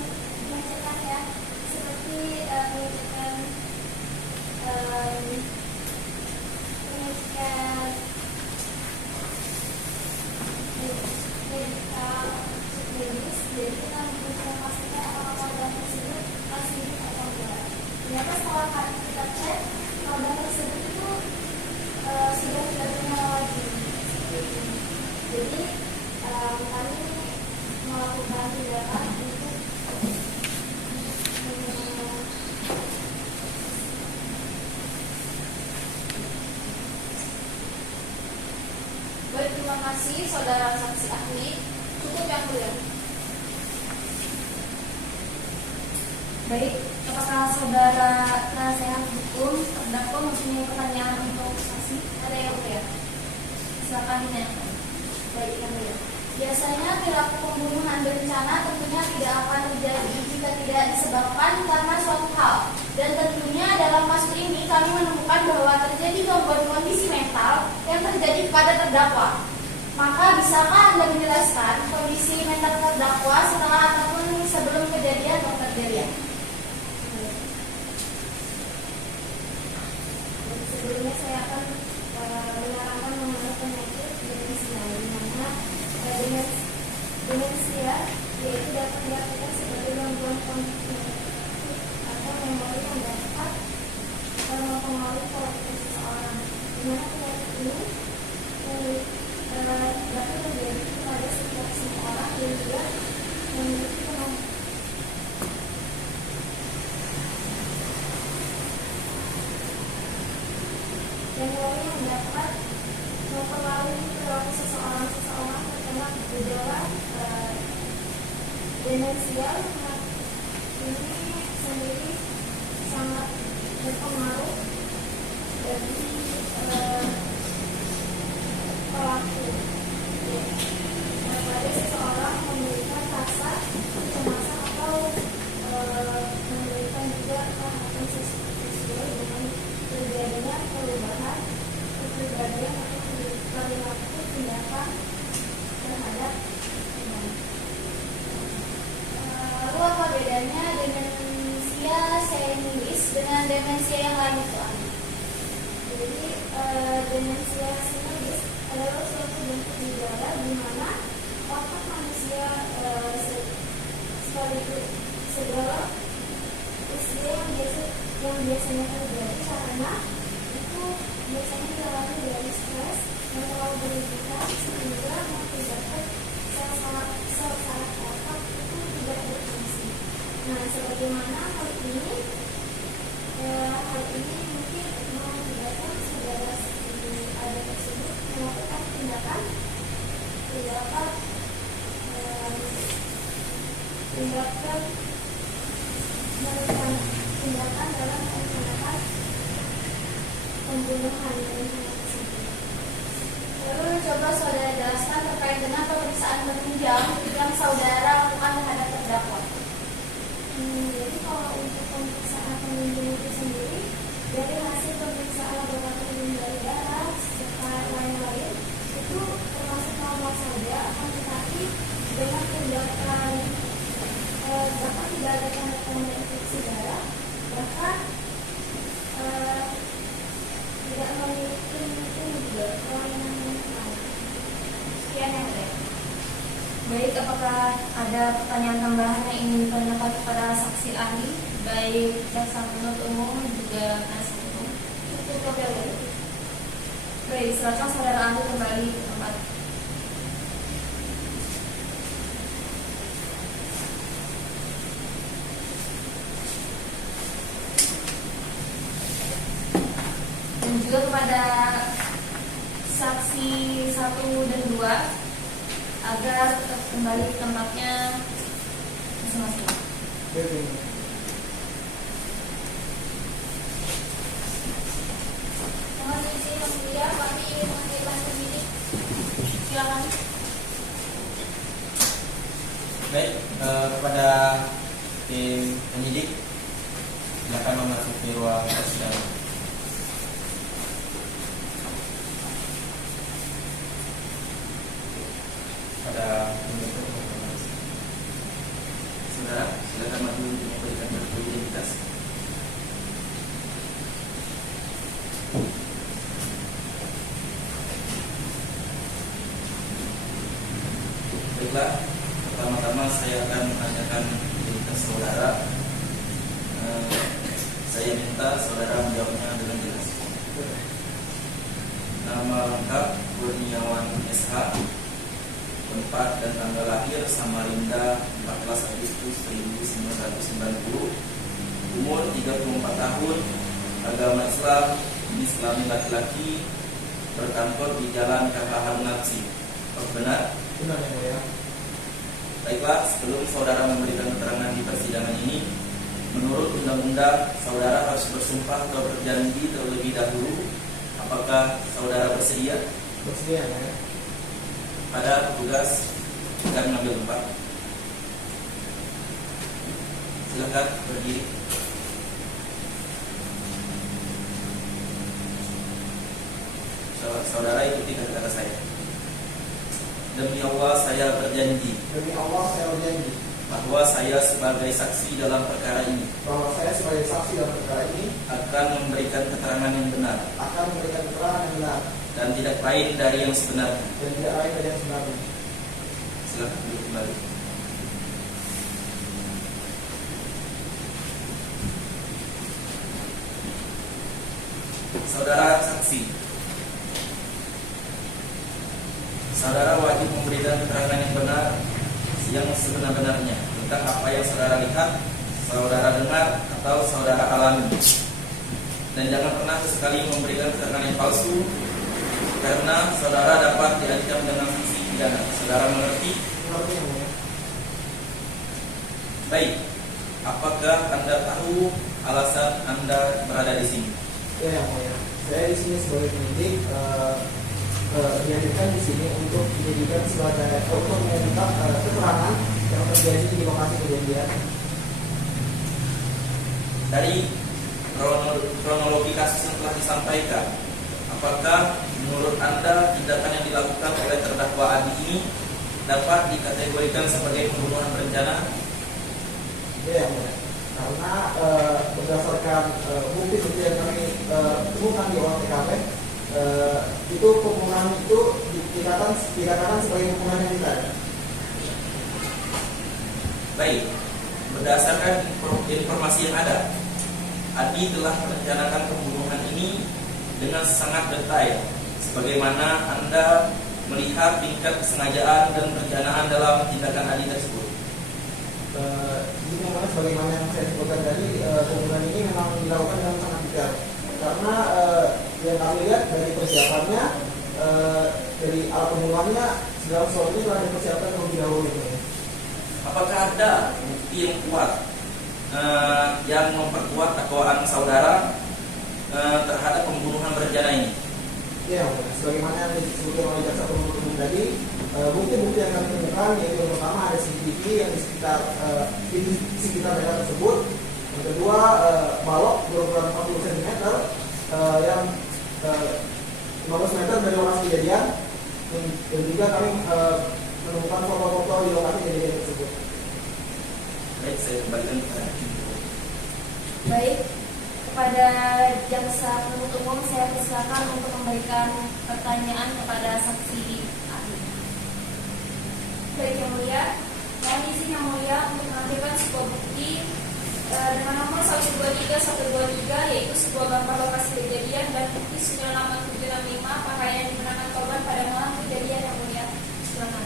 Terima kasih saudara saksi ahli. Cukup yang mulia. Baik, apakah saudara penasehat hukum terdakwa mempunyai pertanyaan untuk saksi? Ada yang mulia? Silakan ditanyakan. Baik, yang mulia. Biasanya perilaku pembunuhan berencana tentunya tidak akan terjadi jika tidak disebabkan karena suatu hal. Dan tentunya dalam kasus ini kami menemukan bahwa terjadi gangguan kondisi mental yang terjadi pada terdakwa. Maka bisakah Anda menjelaskan kondisi mental terdakwa setelah ataupun sebelum kejadian atau terjadian? Sebelumnya saya akan menerangkan mengenai penyakit demensia, di mana demensia yaitu dapat diartikan sebagai gangguan kognitif atau memori yang dapat mempengaruhi pola pikir seseorang. Di mana penyakit ini dapat terjadi pada setiap semua orang dan juga memiliki kemampuan memori yang dapat mempengaruhi perilaku seseorang terkena gejala demensia. Ini sendiri sangat berpengaruh dari pelaku. Pada seseorang memiliki rasa kecemasan atau memiliki juga kehangatan sesuai dengan terjadinya perubahan kepribadian atau perilaku tindakan terhadap teman. Lalu apa bedanya demensia senilis dengan demensia yang lain itu? Jadi demensia senilis adalah suatu bentuk gejala di mana otak manusia sekaligus segala usia yang biasanya terjadi karena itu biasanya dialami dari stres yang terlalu berlebihan sehingga mengakibatkan sel saraf otak itu tidak berfungsi. Nah, sebagaimana hal ini mungkin mengakibatkan saudara ada tersebut melakukan tindakan dalam merencanakan pembunuhan tersebut. Lalu coba saudara jelaskan terkait dengan pemeriksaan penunjang yang saudara lakukan terhadap terdakwa. Jadi kalau untuk pemeriksaan penunjang itu sendiri, dari hasil pemeriksaan laboratorium dari darah serta lain-lain itu termasuk normal saja, akan tetapi dengan tindakan bahkan tidak ada tanda-tanda infeksi darah, bahkan tidak memiliki mungkin juga kelainan mental. Sekian yang mulia. Baik, apakah ada pertanyaan tambahan yang ingin ditanyakan kepada saksi ahli, baik jaksa penuntut umum juga penasihat hukum? Cukup ya, Bu. Baik, silakan saudara ahli kembali ke tempat. Dan juga kepada saksi 1 dan 2 agar tetap kembali ke tempatnya masing-masing. Mohon izin yang mulia, kami ingin menghadirkan penyidik. Silakan. Baik, kepada tim penyidik, silakan memasuki ruang persidangan. Pada penuntut umum, Saudara, silakan maju untuk memberikan kartu identitas. Baiklah, pertama-tama saya akan menanyakan identitas saudara. Saya minta saudara menjawabnya dengan jelas. Nama lengkap Kurniawan SH, tempat dan tanggal lahir Samarinda 14 Agustus 1990, umur 34 tahun, agama Islam, jenis kelamin laki-laki, berkantor di Jalan Karla Harun-Natsi. Benar? Benar yang mulia. Baiklah, sebelum saudara memberikan keterangan di persidangan ini, menurut undang-undang, saudara harus bersumpah atau berjanji terlebih dahulu. Apakah saudara bersedia? Bersedia ya. Pada tugas akan mengambil tempat. Silakan berdiri. Saudara ikuti kata-kata saya. Demi Allah saya berjanji Demi Allah saya berjanji bahwa saya sebagai saksi dalam perkara ini bahwa saya sebagai saksi dalam perkara ini akan memberikan keterangan yang benar akan memberikan keterangan yang benar dan tidak lain dari yang sebenarnya. dan tidak lain dari yang sebenarnya. Silakan duduk kembali. Saudara saksi, saudara wajib memberikan keterangan yang benar yang sebenar-benarnya tentang apa yang saudara lihat, saudara dengar, atau saudara alami. Dan jangan pernah sesekali memberikan keterangan yang palsu, karena saudara dapat diancam dengan sanksi pidana. Saudara mengerti? Mengerti yang mulia. Baik. Apakah Anda tahu alasan Anda berada di sini? Ya yang mulia. Saya di sini sebagai penyidik dihadirkan di sini untuk dijadikan sebagai untuk meminta keterangan yang terjadi di lokasi kejadian. Dari kronologi kasus yang telah disampaikan, apakah menurut Anda tindakan yang dilakukan oleh terdakwa Adi ini dapat dikategorikan sebagai pembunuhan berencana? Ya yang mulia. Karena berdasarkan bukti-bukti yang kami temukan di olah TKP, itu pembunuhan itu dikatakan sebagai pembunuhan yang dicari. Baik, berdasarkan informasi yang ada, Adi telah merencanakan pembunuhan ini dengan sangat detail. Sebagaimana Anda melihat tingkat kesengajaan dan perencanaan dalam tindakan Adi tersebut. Ini memang sebagaimana yang saya sebutkan tadi, pembunuhan ini memang dilakukan dengan sangat detail. Karena yang kami lihat dari persiapannya, dari alat pembunuhannya, segala sesuatunya telah dipersiapkan terlebih dahulu. Apakah ada bukti yang kuat yang memperkuat dakwaan saudara terhadap pembunuhan berencana ini? Ya, sebagaimana yang disebutkan oleh jaksa penuntut umum tadi, bukti-bukti yang kami temukan yaitu yang pertama ada CCTV yang di sekitar daerah tersebut. Yang kedua, balok berukuran 40 cm yang 15 meter dari lokasi kejadian. Dan juga kami menemukan foto-foto di lokasi kejadian tersebut. Baik, saya kembalikan kepada Baik, kepada jaksa penuntut umum saya persilakan untuk memberikan pertanyaan kepada saksi ahli. Baik yang mulia, mohon izin yang mulia untuk menampilkan sebuah bukti dengan nomor 123 yaitu sebuah gambar lokasi kejadian dan bukti 98765 pakaian yang digunakan korban pada malam kejadian yang mulia. Silakan.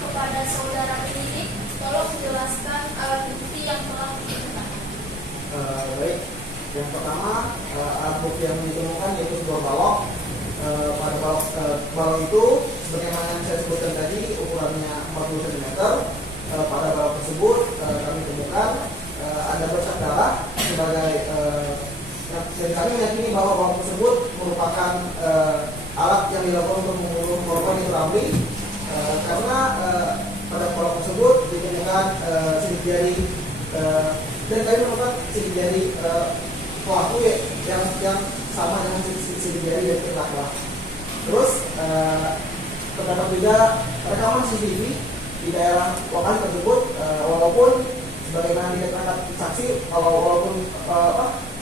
Kepada saudara penyidik, tolong jelaskan alat bukti yang telah ditemukan. Baik, yang pertama alat bukti yang ditemukan yaitu sebuah balok. Pada balok itu, sebagaimana yang saya sebutkan tadi, ukurannya 40 cm. Pada balok tersebut kami temukan ada bercak darah sebagai dan kami meyakini bahwa balok tersebut merupakan alat yang dilakukan untuk membunuh korban itu Ramli. Karena pada balok tersebut ditemukan sidik jari dan kami menemukan sidik jari pelaku yang sama dengan sidik jari dari terdakwa. Terus terdapat juga rekaman CCTV di daerah lokasi tersebut, walaupun sebagaimana dikatakan saksi, walaupun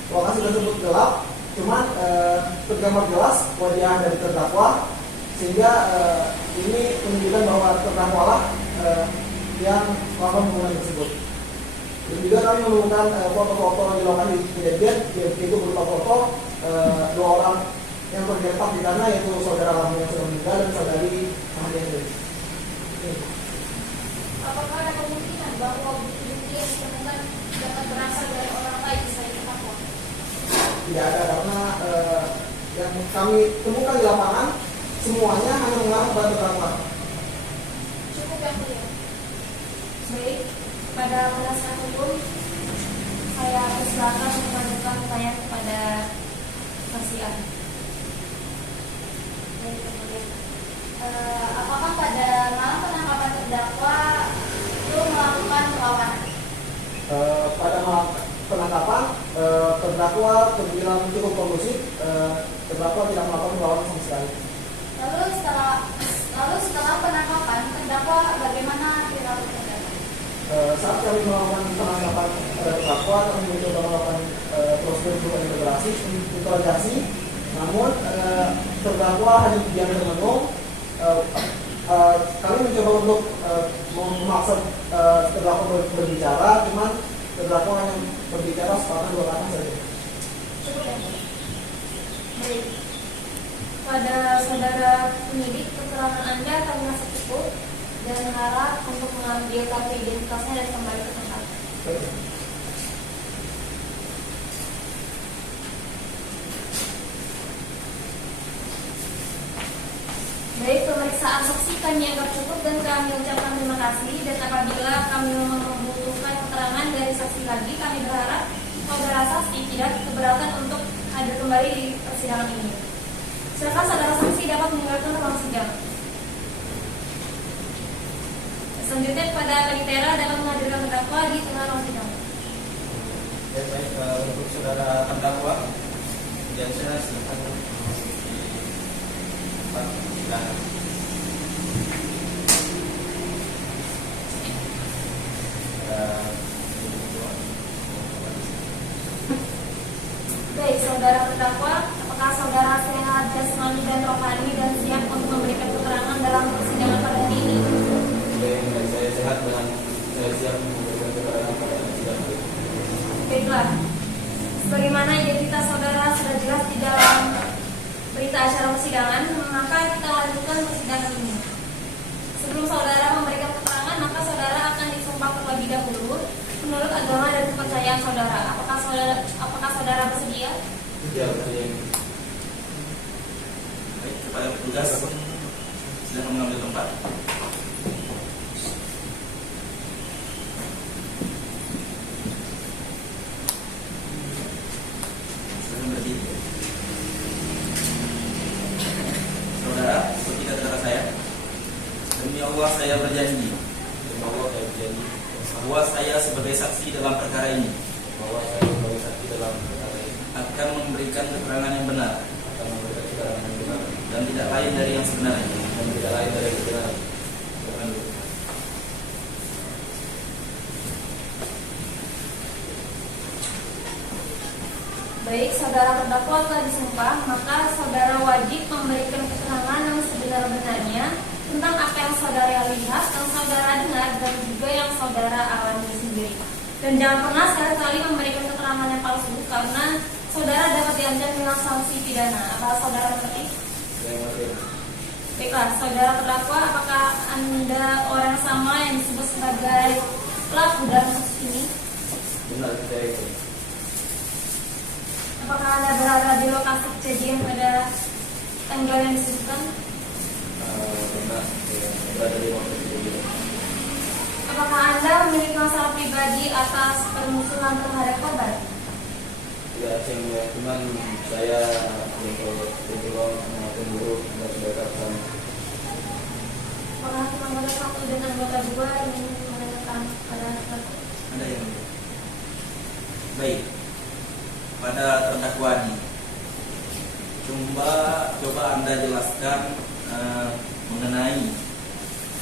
lokasi tersebut gelap, cuman tergambar jelas wajah dari terdakwa, sehingga ini menunjukkan bahwa terdakwa lah yang melakukan pembunuhan tersebut. Dan juga kami menemukan foto-foto di lokasi kejadian, yaitu berupa foto dua orang yang tergeletak di tanah, yaitu saudara Lamia kami temukan di lapangan semuanya hanya mengarah pada terdakwa. Cukup yang mulia. Baik, pada penasihat hukum saya persilakan untuk mengajukan pertanyaan kepada saksi A. Baik, kemudian. Apakah pada malam penangkapan terdakwa itu melakukan perlawanan? Pada malam penangkapan terdakwa terbilang cukup kondusif, terdakwa tidak melakukan perlawanan sama sekali. Lalu setelah penangkapan terdakwa bagaimana perilaku terdakwa? Saat kami melakukan penangkapan terdakwa, kami mencoba melakukan prosedur interogasi, namun terdakwa hanya diam dan menung. Kami mencoba untuk memaksa terdakwa berbicara, cuman terdakwa hanya berbicara sepatah dua kata saja. Cukup ya. Baik, pada saudara penyidik, keterangan Anda kami masih cukup dan harap untuk mengambil kartu identitasnya dan kembali ke tempat. Baik, pemeriksaan saksi kami anggap cukup dan kami ucapkan terima kasih. Dan apabila kami membutuhkan keterangan dari saksi lagi, kami berharap saudara saksi tidak keberatan untuk hadir kembali di persidangan ini. Silakan saudara saksi dapat meninggalkan ruang sidang. Selanjutnya kepada penitera dapat menghadirkan terdakwa di tengah ruang sidang. Ya, baik, untuk saudara terdakwa, dan saya silakan di tempat persidangan. Baik, saudara terdakwa, apakah saudara sehat jasmani dan rohani dan siap untuk memberikan keterangan dalam persidangan pada hari ini? Saya sehat dan saya siap memberikan keterangan pada sidang. Baiklah, sebagaimana identitas saudara sudah jelas di dalam berita acara persidangan, maka kita lanjutkan persidangan ini. Sebelum saudara memberikan keterangan, maka saudara akan disumpah terlebih dahulu menurut agama dan kepercayaan saudara. Apakah saudara bersedia? Ya, bersedia. Baik, kepada petugas silakan mengambil tempat. Silakan berdiri. Saudara, seperti kata saya, demi Allah saya berjanji Demi Allah saya berjanji bahwa saya sebagai saksi dalam perkara ini bahwa saya sebagai saksi dalam perkara ini akan memberikan keterangan yang benar akan memberikan keterangan yang benar dan tidak lain dari yang sebenarnya. dan tidak lain dari kebenaran. Silakan dulu. Baik, saudara terdakwa telah disumpah, maka saudara wajib memberikan keterangan yang sebenar-benarnya tentang apa yang saudara lihat, yang saudara dengar, dan juga yang saudara alami sendiri. Dan jangan pernah sekali-kali memberikan keterangan yang palsu, karena saudara dapat diancam dengan sanksi pidana. Apakah saudara mengerti? Saya mengerti. Baiklah, saudara terdakwa, apakah Anda orang sama yang disebut sebagai pelaku dalam kasus ini? Benar saya itu. Apakah Anda berada di lokasi kejadian pada tanggal yang disebutkan? Benar, saya berada di lokasi kejadian. Apakah Anda memiliki masalah pribadi atas permusuhan terhadap korban? Ya, saya cuman saya untuk pemburu dan saudara kami. Apakah hakim anggota 1 dan anggota 2 ingin menanyakan pada Ada yang baik pada terdakwa ini. Coba Anda jelaskan mengenai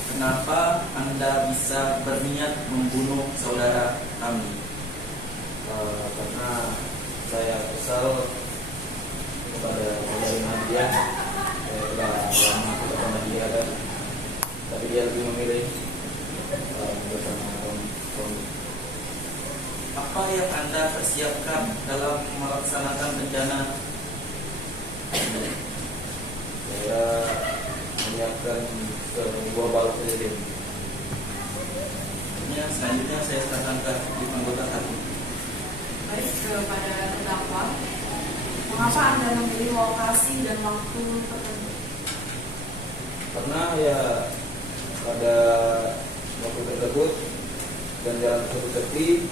kenapa Anda bisa berniat membunuh saudara kami. Karena saya kesal kepada saudari Nadia. Saya sudah lama kepada Nadia kan, tapi dia lebih memilih bersama kaum. Apa yang Anda persiapkan dalam melaksanakan rencana? Saya menyiapkan sebuah balok kejadian. Selanjutnya saya serahkan ke anggota 1. Baik, kepada terdakwa, Mengapa Anda memilih lokasi dan waktu tertentu? Karena ya pada waktu tersebut dan jalan tersebut sepi,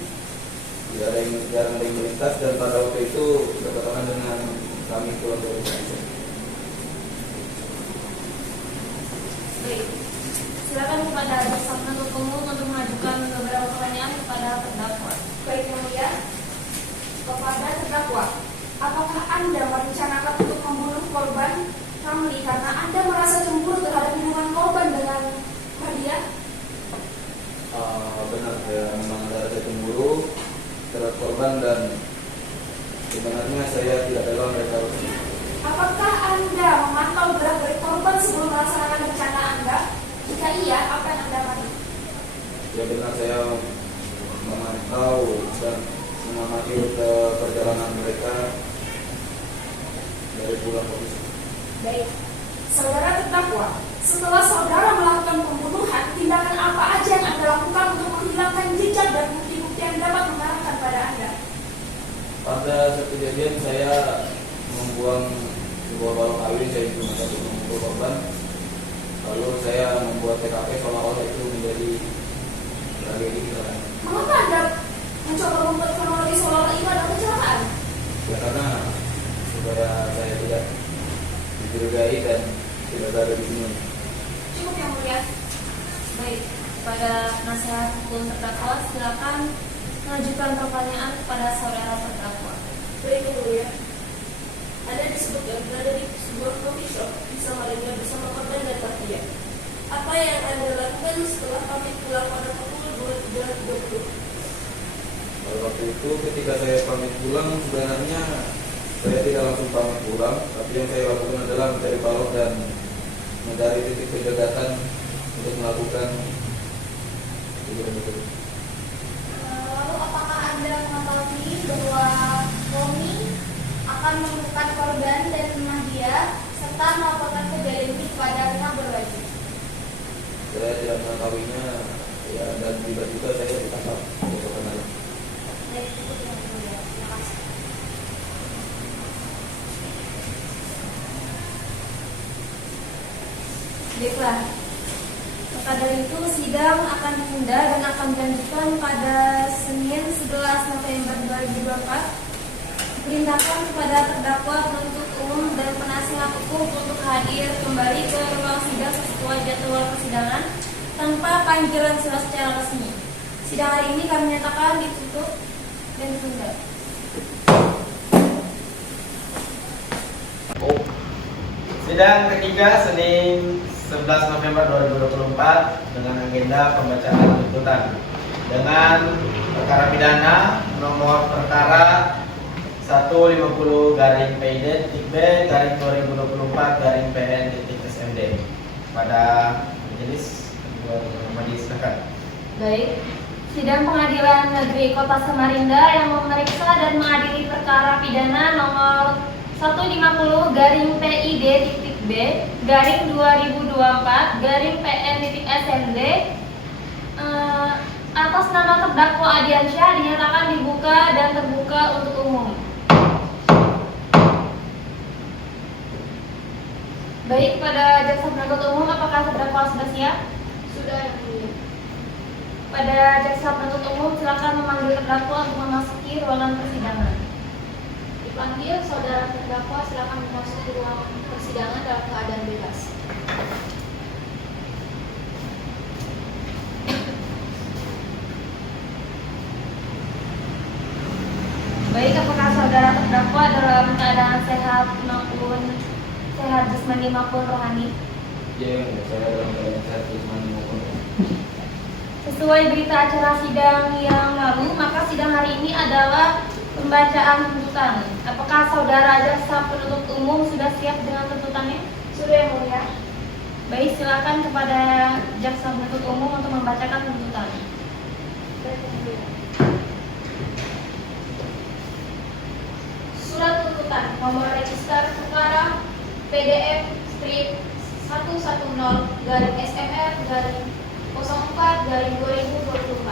tidak ada yang jarang ada yang melintas, dan pada waktu itu bertepatan dengan kami pulang dari Indonesia. Baik, silakan kepada jaksa penuntut umum untuk mengajukan beberapa pertanyaan kepada terdakwa. Baik, Yang Mulia. Kepada terdakwa, apakah Anda merencanakan untuk membunuh korban Ramli karena Anda merasa cemburu terhadap hubungan korban dengan Madia? Benar, saya memang ada rasa cemburu terhadap korban, dan sebenarnya saya tidak rela mereka bersama. Apakah Anda memantau gerak-gerik korban sebelum melaksanakan rencana Anda? Jika iya, apa yang Anda lakukan? Ya benar, saya memantau dan mengamati rute perjalanan mereka dari pulang ke office. Baik, saudara terdakwa, setelah saudara melakukan pembunuhan, tindakan apa aja yang Anda lakukan untuk menghilangkan jejak dan bukti-bukti yang dapat mengarahkan pada Anda? Pada saat kejadian saya membuang sebuah balok kawin saya di rumah sakit untuk korban. Lalu saya membuat TKP seolah-olah itu menjadi tragedi kecelakaan. Mengapa Anda mencoba membuat kronologi seolah-olah itu adalah kecelakaan? Ya karena supaya saya tidak dicurigai dan tidak berada di sini. Cukup, Yang Mulia. Baik, pada nasihat hukum terdakwa silakan mengajukan pertanyaan kepada saudara terdakwa. Baik, Yang Mulia. Anda disebutkan berada di sebuah coffee shop di Samarinda bersama korban dan Madia. Apa yang Anda lakukan setelah pamit pulang pada pukul 23.20? Pada waktu itu ketika saya pamit pulang, sebenarnya saya tidak langsung pamit pulang, tapi yang saya lakukan adalah mencari balok dan mencari titik penjagatan untuk melakukan kegiatan itu. Lalu apakah Anda mengetahui bahwa Romi akan menemukan korban dan Madia serta melaporkan kejadian ini kepada pihak berwajib? Saya tidak mengetahuinya, ya, dan tiba-tiba saya ditangkap besokan hari. Baik, cukup, Yang Mulia. Terima kasih. Baiklah, maka dari itu sidang akan ditunda dan akan dilanjutkan pada Senin 11 November 2024. Perintahkan kepada terdakwa, penuntut umum, dan penasihat hukum untuk hadir kembali ke ruang sidang sesuai jadwal persidangan tanpa panggilan surat secara resmi. Sidang hari ini kami nyatakan ditutup dan ditunda. Sidang ketiga Senin 11 November 2024 dengan agenda pembacaan tuntutan dengan perkara pidana nomor perkara 150-PID-B-2024-PN-SMD pada majelis silakan. Baik, sidang pengadilan negeri Kota Samarinda yang memeriksa dan mengadili perkara pidana nomor 150-PID-B-2024-PN-SMD atas nama terdakwa Adiansyah dinyatakan dibuka dan terbuka untuk umum. Baik, pada jaksa penuntut umum, apakah terdakwa sudah siap? Sudah, Yang Mulia. Pada jaksa penuntut umum, silakan memanggil terdakwa untuk memasuki ruangan persidangan. Dipanggil saudara terdakwa, silakan memasuki ruang persidangan dalam keadaan bebas. Baik, apakah saudara terdakwa dalam keadaan sehat maupun sehat jasmani maupun rohani? Ya, saya dalam keadaan sehat jasmani maupun rohani. Sesuai berita acara sidang yang lalu, maka sidang hari ini adalah pembacaan tuntutan. Apakah saudara jaksa penuntut umum sudah siap dengan tuntutannya? Sudah, Yang Mulia. Baik, silakan kepada jaksa penuntut umum untuk membacakan tuntutan. Baik, Yang Mulia. Surat tuntutan nomor register perkara PDF strip 110-SMR-04-2024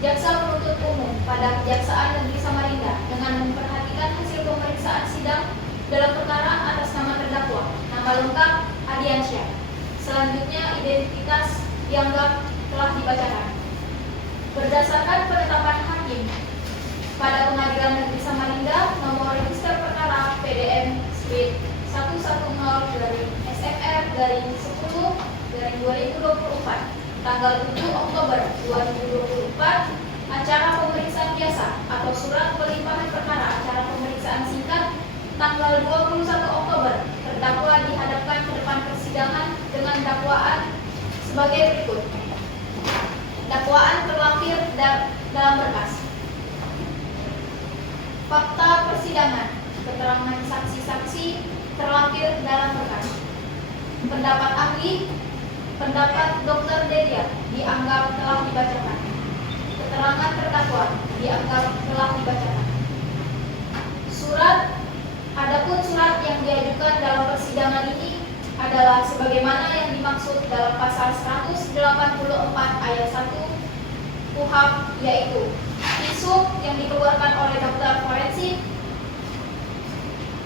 Jaksa penuntut umum pada Kejaksaan Negeri Samarinda dengan memperhatikan memperhatikan hasil pemeriksaan sidang dalam perkara atas nama terdakwa. Nama lengkap Adiansyah. Selanjutnya identitas dianggap telah dibacakan. Berdasarkan penetapan hakim pada Pengadilan Negeri Samarinda nomor register perkara PDM Suite 110/SMR/10/2024 tanggal 7 Oktober 2024, acara pemeriksaan biasa atau surat pelimpahan perkara acara pemeriksaan singkat tanggal 21 Oktober, terdakwa dihadapkan ke depan persidangan dengan dakwaan sebagai berikut. Dakwaan terlampir dalam berkas. Fakta persidangan, keterangan saksi-saksi terlampir dalam berkas. Pendapat ahli, pendapat Dr. Delia dianggap telah dibacakan. Keterangan terdakwa dianggap telah dibacakan. Adapun surat yang diajukan dalam persidangan ini adalah sebagaimana yang dimaksud dalam pasal 184 ayat 1 KUHP, yaitu visum yang dikeluarkan oleh dokter forensik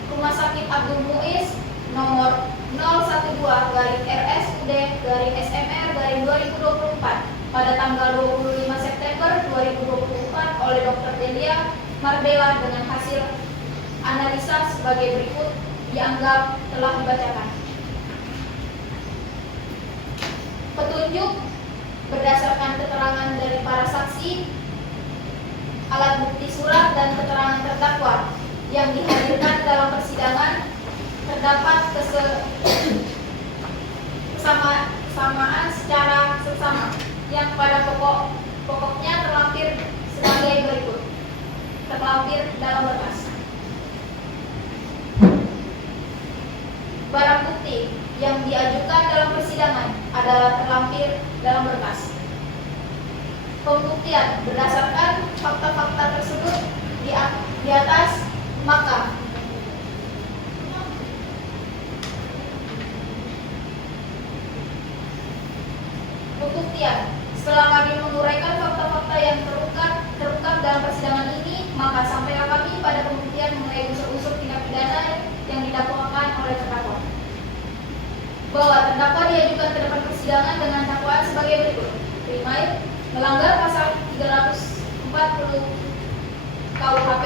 Rumah Sakit Abdul Muiz nomor 012-RSUD-SMR-2024 pada tanggal 25 September 2024 oleh Dr. Delia Mardela dengan hasil analisa sebagai berikut dianggap telah dibacakan. Petunjuk berdasarkan keterangan dari para saksi, alat bukti surat dan keterangan terdakwa yang dihadirkan dalam persidangan, terdapat kesamaan secara seksama yang pada pokoknya terlampir sebagai berikut. Terlampir dalam berkas. Barang bukti yang diajukan dalam persidangan adalah terlampir dalam berkas. Pembuktian berdasarkan fakta-fakta tersebut di atas, maka pembuktian setelah kami menguraikan fakta-fakta yang terungkap dalam persidangan ini, maka sampailah kami pada pembuktian mengenai unsur-unsur tindak pidana yang didakwakan oleh terdakwa. Bahwa terdakwa diajukan ke depan persidangan dengan dakwaan sebagai berikut. Primair, melanggar pasal 340 KUHP.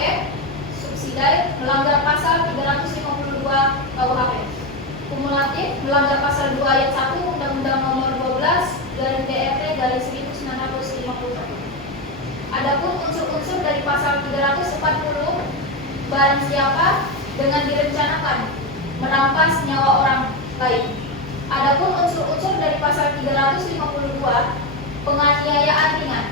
Subsidiar, melanggar pasal 352 KUHP. Kumulatif, melanggar pasal 2 ayat 1 Undang-Undang Nomor 12/DRT/1951. Adapun unsur-unsur dari pasal 340, barang siapa dengan direncanakan merampas nyawa orang lain. Adapun unsur-unsur dari pasal 352, penganiayaan ringan.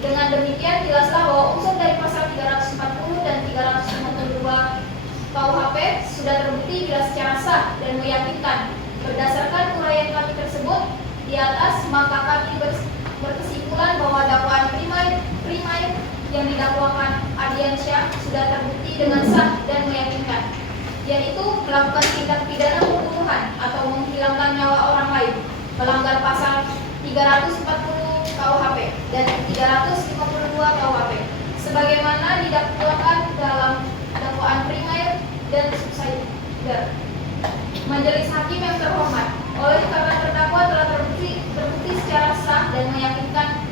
Dengan demikian jelaslah bahwa unsur dari pasal 340 dan 352 KUHP sudah terbukti bila secara sah dan meyakinkan. Berdasarkan uraian kami tersebut di atas, maka kami berkesimpulan bahwa dakwaan primair yang didakwakan Adiansyah sudah terbukti dengan sah dan meyakinkan, yaitu melakukan tindak pidana pembunuhan atau menghilangkan nyawa orang lain, melanggar pasal 340 KUHP dan 352 KUHP sebagaimana didakwakan dalam dakwaan primair dan subsidiar. Majelis hakim yang terhormat, oleh karena terdakwa telah terbukti secara sah dan meyakinkan,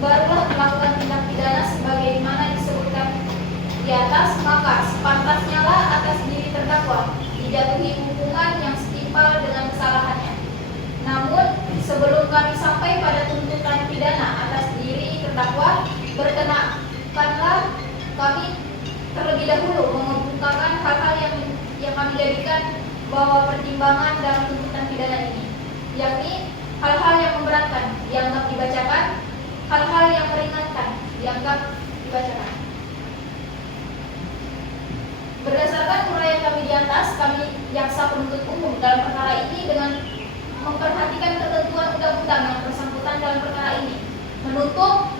barulah melakukan tindak pidana sebagaimana disebutkan di atas, maka sepantasnya lah atas diri terdakwa dijatuhi hukuman yang setimpal dengan kesalahannya. Namun, sebelum kami sampai pada tuntutan pidana atas diri terdakwa, berkenankanlah kami terlebih dahulu mengemukakan hal-hal yang kami jadikan bahwa pertimbangan dalam tuntutan pidana ini, yakni hal-hal yang memberatkan dianggap dibacakan, hal-hal yang meringankan dianggap dibacakan. Berdasarkan uraian kami di atas, kami jaksa penuntut umum dalam perkara ini dengan memperhatikan ketentuan undang-undang yang bersangkutan dalam perkara ini, menuntut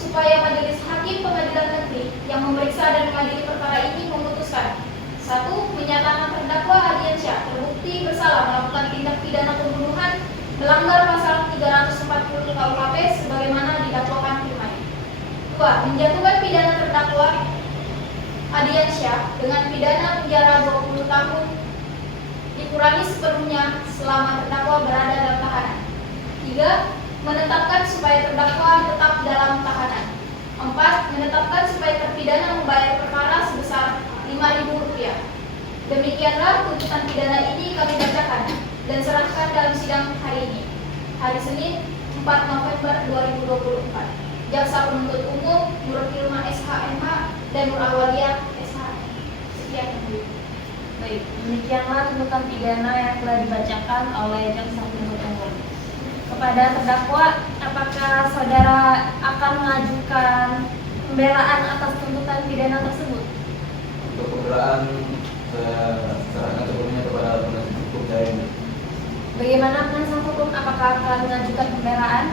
supaya majelis hakim pengadilan negeri yang memeriksa dan mengadili perkara ini memutuskan: 1. Menyatakan terdakwa Adiansyah terbukti bersalah melakukan tindak pidana pembunuhan melanggar pasal 340 KUHP sebagaimana didakwakan primair. 2. Menjatuhkan pidana terdakwa Adiansyah dengan pidana penjara 20 tahun dikurangi sepenuhnya selama terdakwa berada dalam tahanan. 3. Menetapkan supaya terdakwa tetap dalam tahanan. 4. Menetapkan supaya terpidana membayar perkara sebesar Rp5.000. Demikianlah tuntutan pidana ini kami bacakan dan serahkan dalam sidang hari ini, hari Senin 4 November 2024. Jaksa penuntut umum Nur Hilma SHMH dan Nur Awalia SHM. Sekian yang mulia. Baik, demikianlah tuntutan pidana yang telah dibacakan oleh jaksa penuntut umum. Kepada terdakwa, apakah saudara akan mengajukan pembelaan atas tuntutan pidana tersebut? Untuk pembelaan saya serahkan sepenuhnya kepada penasihat hukum saya ini. Bagaimana penasihat hukum, apakah akan mengajukan pembelaan?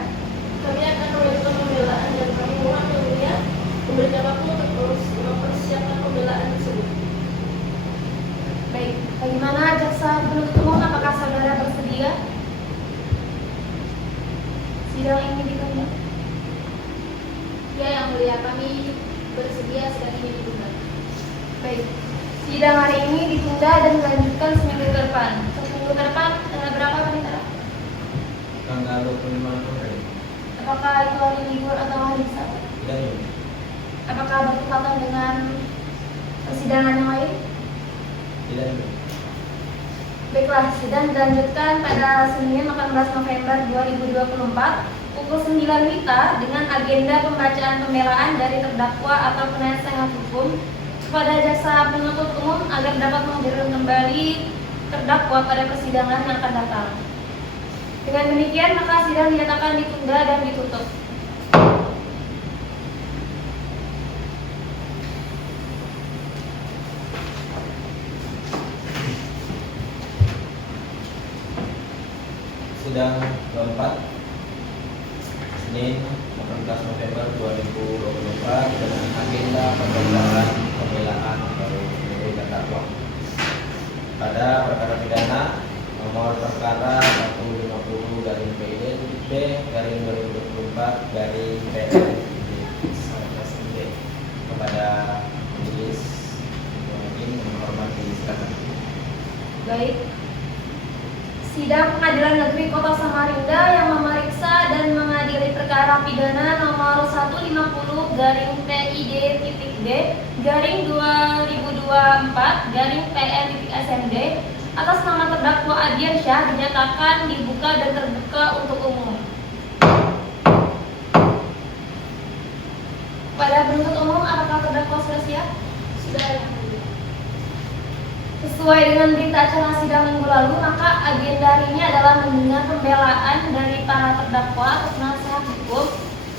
Kami akan mengajukan pembelaan dan kami mohon yang mulia memberikan waktu untuk mempersiapkan pembelaan tersebut. Baik, bagaimana jaksa penuntut umum, apakah saudara bersedia? Sidang ini ditunda. Ya yang mulia, kami bersedia sidang ini ditunda. Baik, sidang hari ini ditunda dan dilanjutkan seminggu ke depan. Seminggu ke depan tanggal berapa Panitera? Tanggal 25 November. Apakah itu hari libur atau hari Sabtu? Tidak ini. Apakah bertepatan dengan persidangan yang lain? Tidak ini. Baiklah, sidang dilanjutkan pada Senin 18 November 2024 pukul 9 WITA dengan agenda pembacaan pembelaan dari terdakwa atau penasehat hukum kepada jaksa penuntut umum agar dapat menghadirkan kembali terdakwa pada persidangan yang akan datang. Dengan demikian, maka sidang dinyatakan ditunda dan ditutup. Sidang keempat Senin 18 November 2024 dengan agenda pembelaan dari terdakwa pada perkara pidana nomor perkara 150 garing PID B garing 2024 garing PN kepada majelis yang menghormati silakan. Baik. Sidang Pengadilan Negeri Kota Samarinda yang memeriksa dan mengadili perkara pidana nomor 150 garing PID.B garing 2024 garing PN.SMD atas nama terdakwa Adiansyah dinyatakan dibuka dan terbuka untuk umum. Pada penuntut umum, apakah terdakwa sudah siap? Sudah yang mulia. Sesuai dengan berita acara sidang minggu lalu, maka agenda hari ini adalah mendengar pembelaan dari para terdakwa atas nasihat hukum.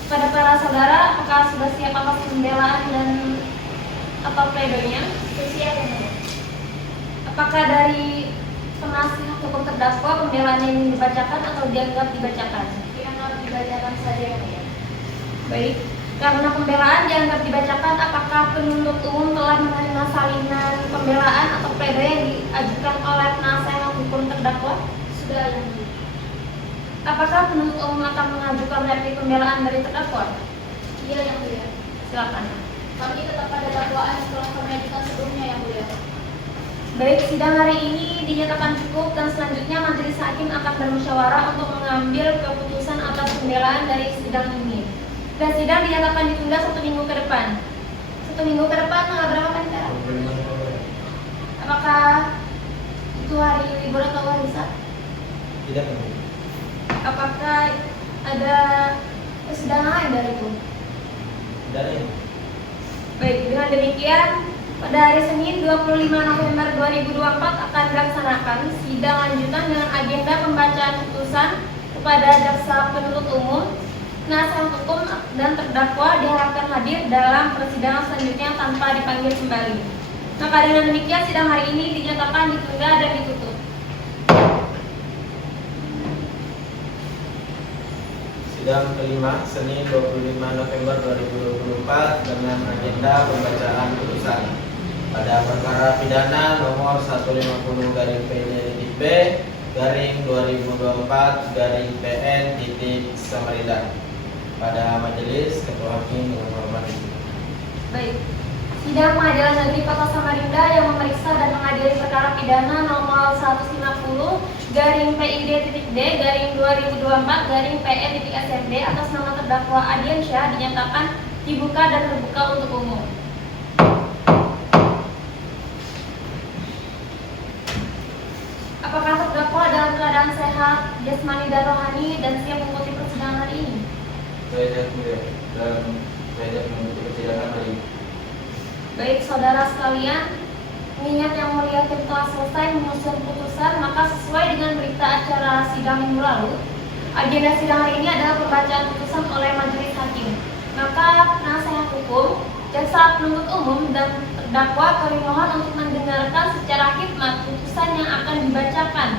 Pada para saudara, apakah sudah siap atas pembelaan dan atau pledoinya? Siap yang mulia. Apakah dari penasihat hukum terdakwa pembelaannya ini dibacakan atau dianggap dibacakan? Dianggap dibacakan saja yang mulia. Baik, karena pembelaan dianggap dibacakan, apakah penuntut umum telah menerima salinan pembelaan atau pledoi yang diajukan oleh penasihat hukum terdakwa? Sudah yang mulia. Apakah penuntut umum akan mengajukan replik pembelaan dari terdakwa? Iya yang mulia. Silakan. Kami tetap pada dakwaan yang telah kami ajukan sebelumnya yang mulia. Baik, sidang hari ini dinyatakan cukup dan selanjutnya majelis hakim akan bermusyawarah untuk mengambil keputusan atas pembelaan dari sidang ini. Dan sidang dinyatakan ditunda 1 minggu ke depan. 1 minggu ke depan tanggal berapa Panitera? 25 November. Apakah itu hari libur atau hari Sabtu? Tidak ini. Apakah ada persidangan lain dari itu? Tidak ini. Baik, dengan demikian pada hari Senin 25 November 2024 akan dilaksanakan sidang lanjutan dengan agenda pembacaan putusan kepada jaksa penuntut umum, penasihat hukum dan terdakwa diharapkan hadir dalam persidangan selanjutnya tanpa dipanggil kembali. Maka dengan demikian sidang hari ini dinyatakan ditunda dan ditutup. Sidang kelima Senin 25 November 2024 dengan agenda pembacaan putusan pada perkara pidana nomor 150 garing PID.B garing 2024 garing PN titik Samarinda pada majelis ketua hakim yang hormati. Baik, Sidang Pengadilan Negeri Kota Samarinda yang memeriksa dan mengadili perkara pidana nomor 150/D/2024/PE.SMD atas nama terdakwa Adiansyah dinyatakan dibuka dan terbuka untuk umum. Apakah terdakwa dalam keadaan sehat, jasmani dan rohani dan siap mengikuti persidangan hari ini? Saya siap mulia dan saya siap mengikuti persidangan hari ini. Baik saudara sekalian, mengingat yang mulia tim telah selesai menyusun putusan, maka sesuai dengan berita acara sidang minggu lalu, agenda sidang hari ini adalah pembacaan putusan oleh majelis hakim. Maka penasihat hukum, jaksa penuntut umum dan terdakwa kami mohon untuk mendengarkan secara hikmat putusan yang akan dibacakan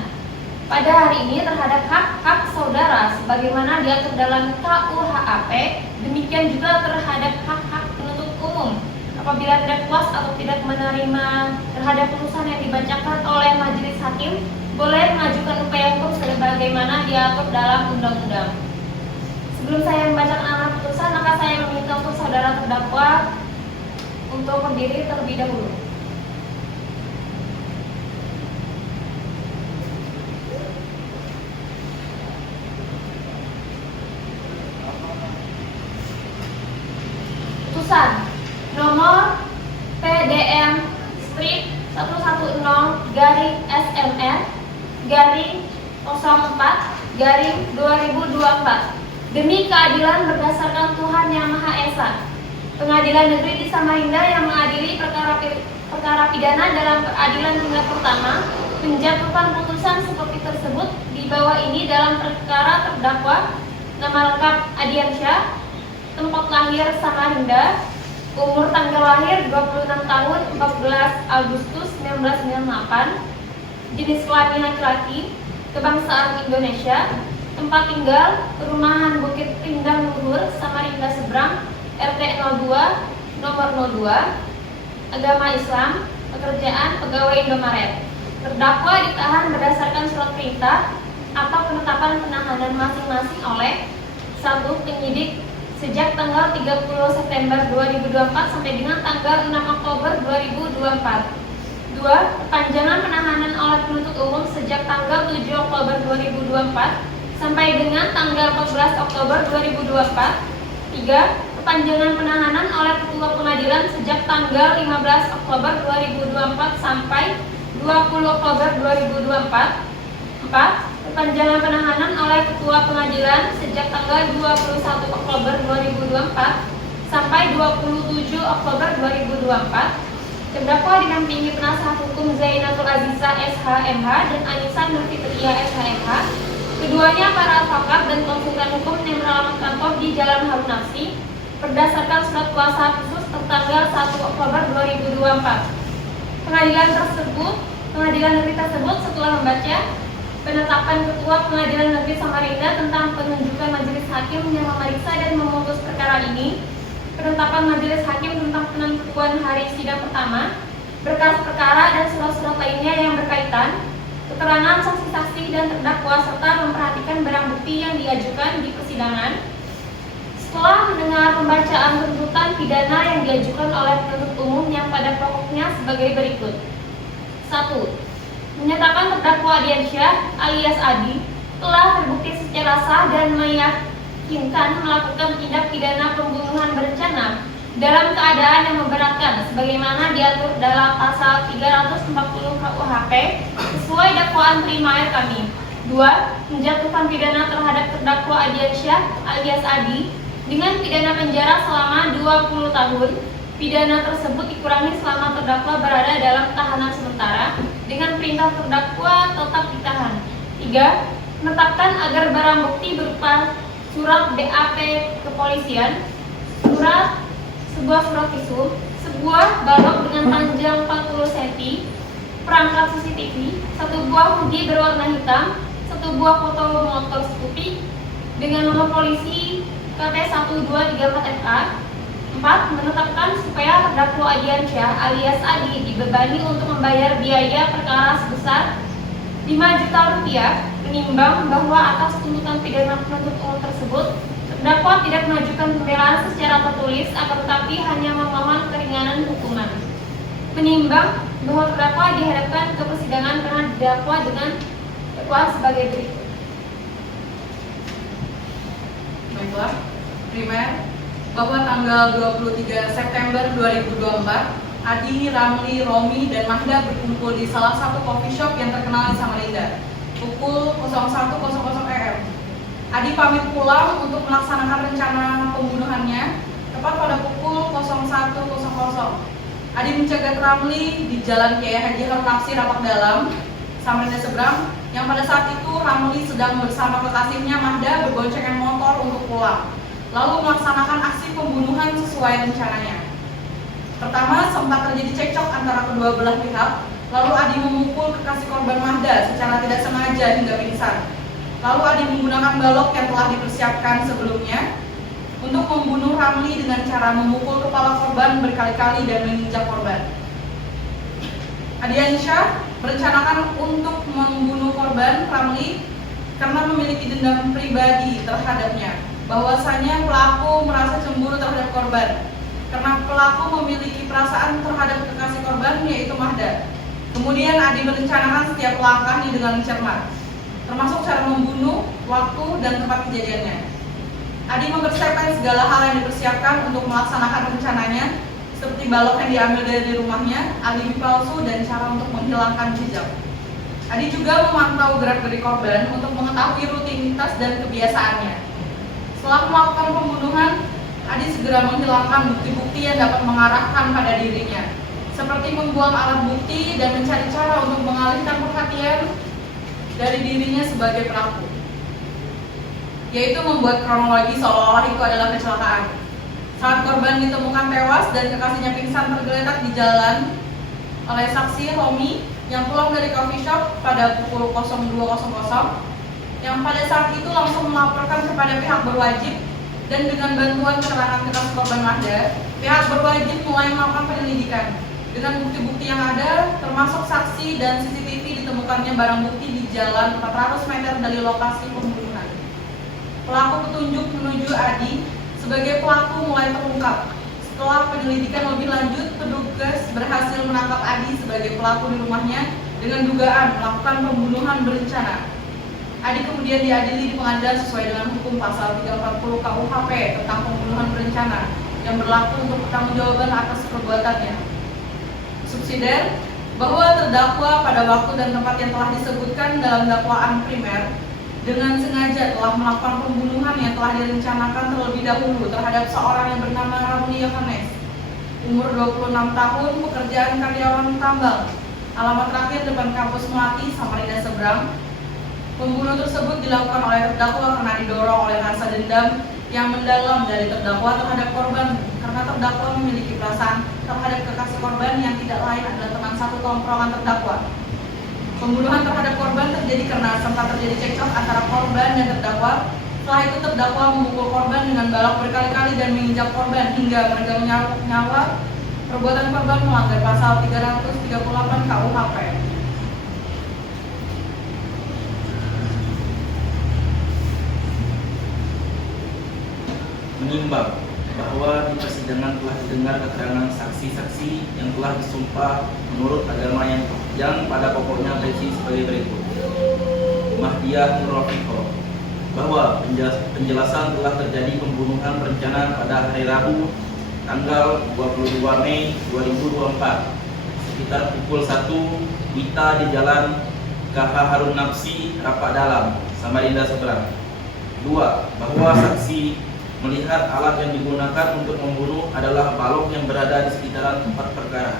pada hari ini terhadap hak-hak saudara sebagaimana diatur dalam KUHP, demikian juga terhadap hak-hak penuntut umum. Apabila tidak puas atau tidak menerima terhadap putusan yang dibacakan oleh majelis hakim, boleh mengajukan upaya hukum sebagaimana diatur dalam undang-undang. Sebelum saya membacakan amar putusan, maka saya meminta untuk saudara terdakwa untuk berdiri terlebih dahulu. Putusan nomor PDM strip 110-SMR-04-2024 demi keadilan berdasarkan Tuhan Yang Maha Esa. Pengadilan Negeri di Samarinda yang mengadili perkara pidana dalam peradilan tingkat pertama menjatuhkan putusan seperti tersebut di bawah ini dalam perkara terdakwa nama lengkap Adiansyah, tempat lahir Samarinda, umur tanggal lahir 26 tahun 14 Agustus 1998, jenis kelamin laki-laki, kebangsaan Indonesia, tempat tinggal perumahan Bukit Rindang Luhur, Samarinda Seberang, RT 02, nomor 02, agama Islam, pekerjaan pegawai Indomaret. Terdakwa ditahan berdasarkan surat perintah atau penetapan penahanan masing-masing oleh 1. Penyidik sejak tanggal 30 September 2024 sampai dengan tanggal 6 Oktober 2024. 2. Perpanjangan penahanan oleh penuntut umum sejak tanggal 7 Oktober 2024 sampai dengan tanggal 14 Oktober 2024. 3. Perpanjangan penahanan oleh Ketua Pengadilan sejak tanggal 15 Oktober 2024 sampai 20 Oktober 2024. 4. Perpanjangan penahanan oleh Ketua Pengadilan sejak tanggal 21 Oktober 2024 sampai 27 Oktober 2024. Terdakwa didampingi penasihat hukum Zainatul Aziza SH.MH dan Anissa Nurfitria SH.MH. Keduanya para advokat dan konsultan hukum yang beralamat kantor di Jalan Harun Nafsi berdasarkan surat kuasa khusus tertanggal 1 Oktober 2024. Pengadilan negeri tersebut setelah membaca penetapan Ketua Pengadilan Negeri Samarinda tentang penunjukan majelis hakim yang memeriksa dan memutus perkara ini, penetapan majelis hakim tentang penentuan hari sidang pertama, berkas perkara dan surat-surat lainnya yang berkaitan, keterangan saksi-saksi dan terdakwa serta memperhatikan barang bukti yang diajukan di persidangan. Setelah mendengar pembacaan tuntutan pidana yang diajukan oleh penuntut umum yang pada pokoknya sebagai berikut. 1. Menyatakan terdakwa Adiansyah alias Adi telah terbukti secara sah dan meyakinkan melakukan tindak pidana pembunuhan berencana dalam keadaan yang memberatkan sebagaimana diatur dalam pasal 340 KUHP sesuai dakwaan primer kami. 2. Menjatuhkan pidana terhadap terdakwa Adiansyah alias Adi dengan pidana penjara selama 20 tahun. Pidana tersebut dikurangi selama terdakwa berada dalam tahanan sementara dengan perintah terdakwa tetap ditahan. 3. Menetapkan agar barang bukti berupa surat BAP kepolisian, sebuah surat visum, sebuah balok dengan panjang 40 cm, perangkat CCTV, satu buah hoodie berwarna hitam, satu buah foto motor Scoopy dengan nomor polisi KT1234FA. 4. Menetapkan supaya terdakwa Adiansyah alias Adi dibebani untuk membayar biaya perkara sebesar 5 juta rupiah, menimbang bahwa atas tuntutan pidana penuntut umum tersebut Terdakwa tidak mengajukan pembelaan secara tertulis, akan tetapi hanya memohon keringanan hukuman. Menimbang bahwa terdakwa dihadapkan ke persidangan karena didakwa dengan dakwaan sebagai berikut. Baiklah, primer bahwa tanggal 23 September 2024, Adi, Ramli, Romi, dan Mahda berkumpul di salah satu coffee shop yang terkenal di Samarinda pukul 01.00 AM. Adi pamit pulang untuk melaksanakan rencana pembunuhannya tepat pada pukul 01.00. Adi mencegat Ramli di Jalan Kiai Haji Harun Nafsi, Rapak Dalam, Samarinda Seberang, yang pada saat itu Ramli sedang bersama kekasihnya Mahda berboncengan motor untuk pulang, lalu melaksanakan aksi pembunuhan sesuai rencananya. Pertama, sempat terjadi cekcok antara kedua belah pihak, lalu Adi memukul kekasih korban Mahda secara tidak sengaja hingga pingsan. Lalu Adi menggunakan balok yang telah dipersiapkan sebelumnya untuk membunuh Ramli dengan cara memukul kepala korban berkali-kali dan menginjak korban. Adiansyah merencanakan untuk membunuh korban Ramli karena memiliki dendam pribadi terhadapnya, bahwasanya pelaku merasa cemburu terhadap korban karena pelaku memiliki perasaan terhadap kekasih korban, yaitu Mahda. Kemudian Adi merencanakan setiap langkahnya dengan cermat, termasuk cara membunuh, waktu, dan tempat kejadiannya. Adi mempersiapkan segala hal yang dipersiapkan untuk melaksanakan rencananya, seperti balok yang diambil dari rumahnya, alibi palsu, dan cara untuk menghilangkan jejak. Adi juga memantau gerak-gerik korban untuk mengetahui rutinitas dan kebiasaannya. Setelah melakukan pembunuhan, Adi segera menghilangkan bukti-bukti yang dapat mengarahkan pada dirinya, seperti membuang alat bukti dan mencari cara untuk mengalihkan perhatian dari dirinya sebagai pelaku, yaitu membuat kronologi seolah-olah itu adalah kecelakaan. Saat korban ditemukan tewas dan kekasihnya pingsan tergeletak di jalan oleh saksi Romi yang pulang dari coffee shop pada pukul 02.00, yang pada saat itu langsung melaporkan kepada pihak berwajib, dan dengan bantuan keterangan kekasih korban Mahda, pihak berwajib mulai melakukan penyelidikan. Dengan bukti-bukti yang ada, termasuk saksi dan CCTV, ditemukannya barang bukti di jalan 400 meter dari lokasi pembunuhan. Pelaku petunjuk menuju Adi sebagai pelaku mulai terungkap. Setelah penyelidikan lebih lanjut, petugas berhasil menangkap Adi sebagai pelaku di rumahnya dengan dugaan melakukan pembunuhan berencana. Adi kemudian diadili di pengadilan sesuai dengan hukum pasal 340 KUHP tentang pembunuhan berencana yang berlaku untuk pertanggungjawaban atas perbuatannya. Subsidiar bahwa terdakwa pada waktu dan tempat yang telah disebutkan dalam dakwaan primer dengan sengaja telah melakukan pembunuhan yang telah direncanakan terlebih dahulu terhadap seorang yang bernama Ramli Yohanes, umur 26 tahun, pekerjaan karyawan tambang, alamat terakhir depan kampus Melati, Samarinda Seberang. Pembunuhan tersebut dilakukan oleh terdakwa karena didorong oleh rasa dendam yang mendalam dari terdakwa terhadap korban, karena terdakwa memiliki perasaan terhadap kekasih korban yang tidak lain adalah teman satu tongkrongan terdakwa. Pembunuhan terhadap korban terjadi karena sempat terjadi cekcok antara korban dan terdakwa. Setelah itu terdakwa memukul korban dengan balok berkali-kali dan menginjak korban hingga meregang nyawa. Perbuatan korban melanggar pasal 338 KUHP. Menimbang bahwa di persidangan telah didengar keterangan saksi-saksi yang telah disumpah menurut agama yang pada pokoknya berisi sebagai berikut. Mahdiah Nur Rafiqah, bahwa penjelasan telah terjadi pembunuhan berencana pada hari Rabu tanggal 22 Mei 2024 sekitar pukul 1 WITA di Jalan KH Harun Nafsi, Rapak Dalam, Samarinda Seberang. 2. Bahwa saksi melihat alat yang digunakan untuk membunuh adalah balok yang berada di sekitaran tempat perkara.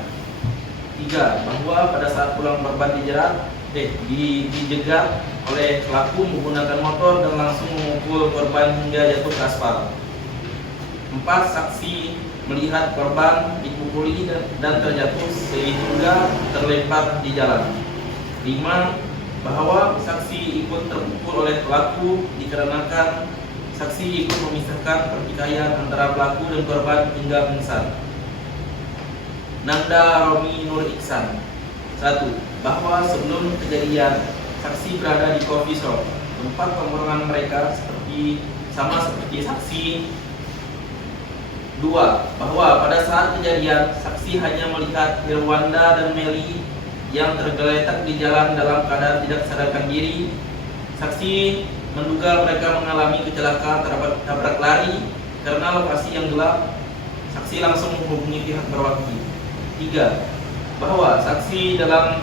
3. Bahwa pada saat pulang korban dijegat oleh pelaku menggunakan motor dan langsung memukul korban hingga jatuh ke aspal. 4. Saksi melihat korban dipukuli dan terjatuh sehingga terlempar di jalan. 5. Bahwa saksi ikut terpukul oleh pelaku dikarenakan saksi ikut memisahkan pertikaian antara pelaku dan korban hingga pingsan. Nanda Romi Nur Iksan. 1. Bahwa sebelum kejadian saksi berada di coffee shop tempat tongkrongan mereka seperti sama seperti saksi. 2. Bahwa pada saat kejadian saksi hanya melihat Irwanda dan Meli yang tergeletak di jalan dalam keadaan tidak sadarkan diri. Saksi menduga mereka mengalami kecelakaan tabrak lari karena lokasi yang gelap. Saksi langsung menghubungi pihak berwajib. 3. Bahwa saksi tidak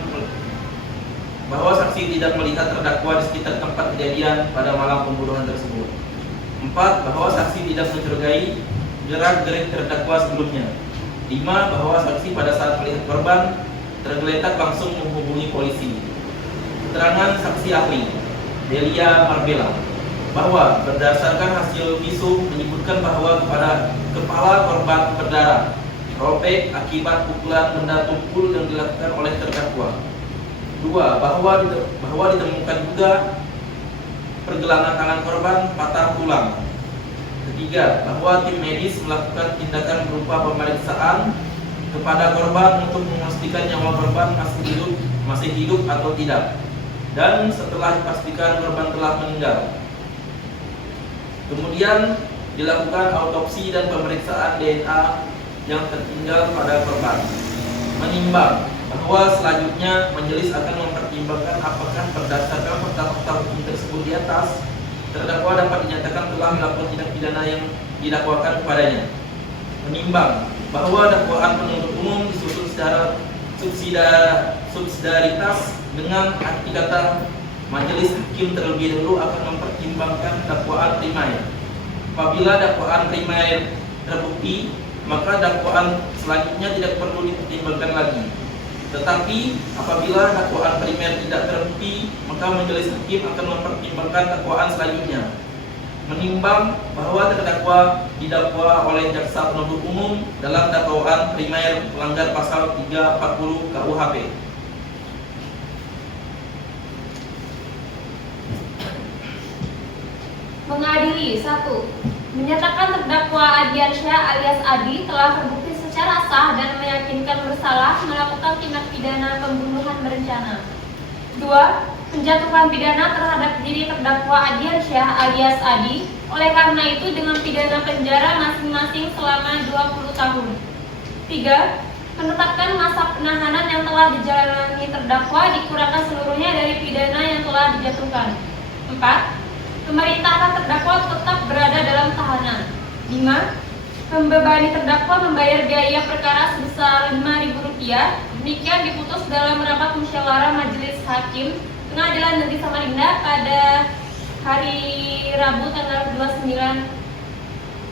melihat terdakwa di sekitar tempat kejadian pada malam pembunuhan tersebut. 4. Bahwa saksi tidak mencurigai gerak-gerik terdakwa sebelumnya. 5. Bahwa saksi pada saat melihat korban tergeletak langsung menghubungi polisi. Keterangan saksi ahli Delia Marbella bahwa berdasarkan hasil visum menyebutkan bahwa kepada kepala korban berdarah, robek akibat pukulan benda tumpul yang dilakukan oleh terdakwa. 2. Bahwa ditemukan juga pergelangan tangan korban patah tulang. 3. Bahwa tim medis melakukan tindakan berupa pemeriksaan kepada korban untuk memastikan nyawa korban masih hidup atau tidak. Dan setelah dipastikan korban telah meninggal, kemudian dilakukan autopsi dan pemeriksaan DNA yang tertinggal pada korban. Menimbang bahwa selanjutnya majelis akan mempertimbangkan apakah berdasarkan fakta-fakta hukum tersebut di atas, terdakwa dapat dinyatakan telah melakukan tindak pidana yang didakwakan kepadanya. Menimbang bahwa dakwaan penuntut umum disusun secara subsidiaritas dengan arti kata majelis hakim terlebih dahulu akan mempertimbangkan dakwaan primer. Apabila dakwaan primer terbukti, maka dakwaan selanjutnya tidak perlu dipertimbangkan lagi. Tetapi apabila dakwaan primer tidak terbukti, maka majelis hakim akan mempertimbangkan dakwaan selanjutnya. Menimbang bahwa terdakwa didakwa oleh jaksa penuntut umum dalam dakwaan primer melanggar pasal 340 KUHP. Mengadili. 1. Menyatakan terdakwa Adiansyah alias Adi telah terbukti secara sah dan meyakinkan bersalah melakukan tindak pidana pembunuhan berencana. 2. Menjatuhkan pidana terhadap diri terdakwa Adiansyah alias Adi, oleh karena itu dengan pidana penjara masing-masing selama 20 tahun. 3. Menetapkan masa penahanan yang telah dijalani terdakwa dikurangkan seluruhnya dari pidana yang telah dijatuhkan. 4. Memerintahkan terdakwa tetap berada dalam tahanan. 5. Membebani terdakwa membayar biaya perkara sebesar Rp5.000. Demikian diputus dalam rapat musyawarah majelis hakim Pengadilan Negeri Samarinda pada hari Rabu tanggal 29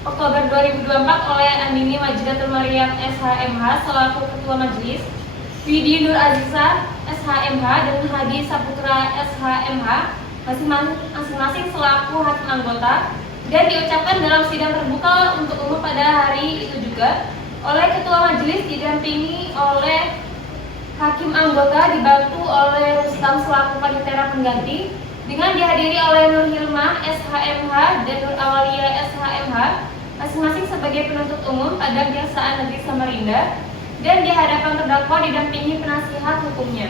Oktober 2024 oleh Andini Majidatul Maryam SHMH selaku Ketua Majelis, Widi Nur Aziza SHMH dan Hadi Saputra SHMH masing-masing selaku hakim anggota, dan diucapkan dalam sidang terbuka untuk umum pada hari itu juga oleh Ketua Majelis didampingi oleh hakim anggota dibantu oleh Rustam selaku panitera pengganti, dengan dihadiri oleh Nur Hilma SHMH dan Nur Awalia SHMH masing-masing sebagai penuntut umum pada Kejaksaan Negeri Samarinda, dan di hadapan terdakwa didampingi penasihat hukumnya.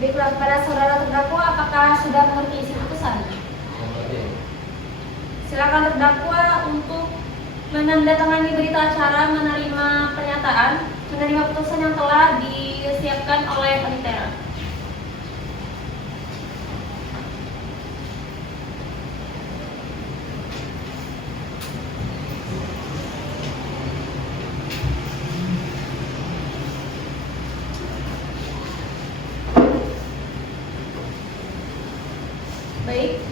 Baiklah, kepada saudara terdakwa, apakah sudah mengerti isi putusan? Silakan terdakwa untuk menandatangani berita acara menerima pernyataan, menerima putusan yang telah disiapkan oleh panitera. Baik,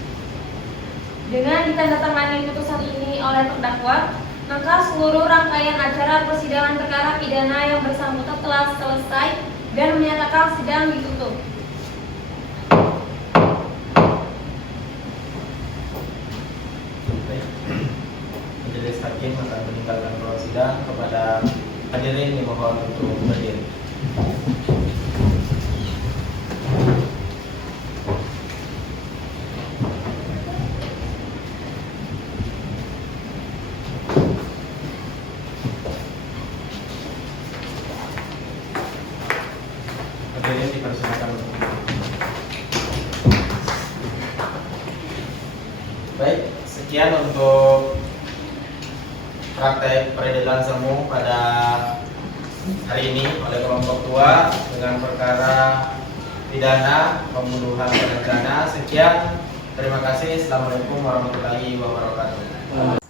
dengan ditandatangani putusan ini oleh terdakwa, maka seluruh rangkaian acara persidangan perkara pidana yang bersangkutan telah selesai dan menyatakan sidang ditutup. izin dimohon untuk berdiri. Hadirin dipersilakan untuk duduk. Baik, sekian untuk praktek peradilan semu pada hari ini oleh kelompok tua dengan perkara pidana pembunuhan berencana. Sekian, terima kasih. Assalamualaikum warahmatullahi wabarakatuh.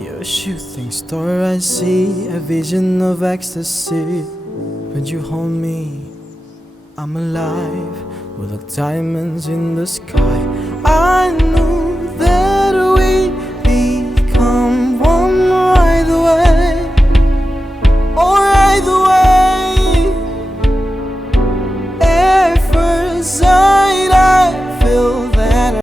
You're a shooting star, I see a vision of ecstasy. When you hold me, I'm alive. We're like diamonds in the sky.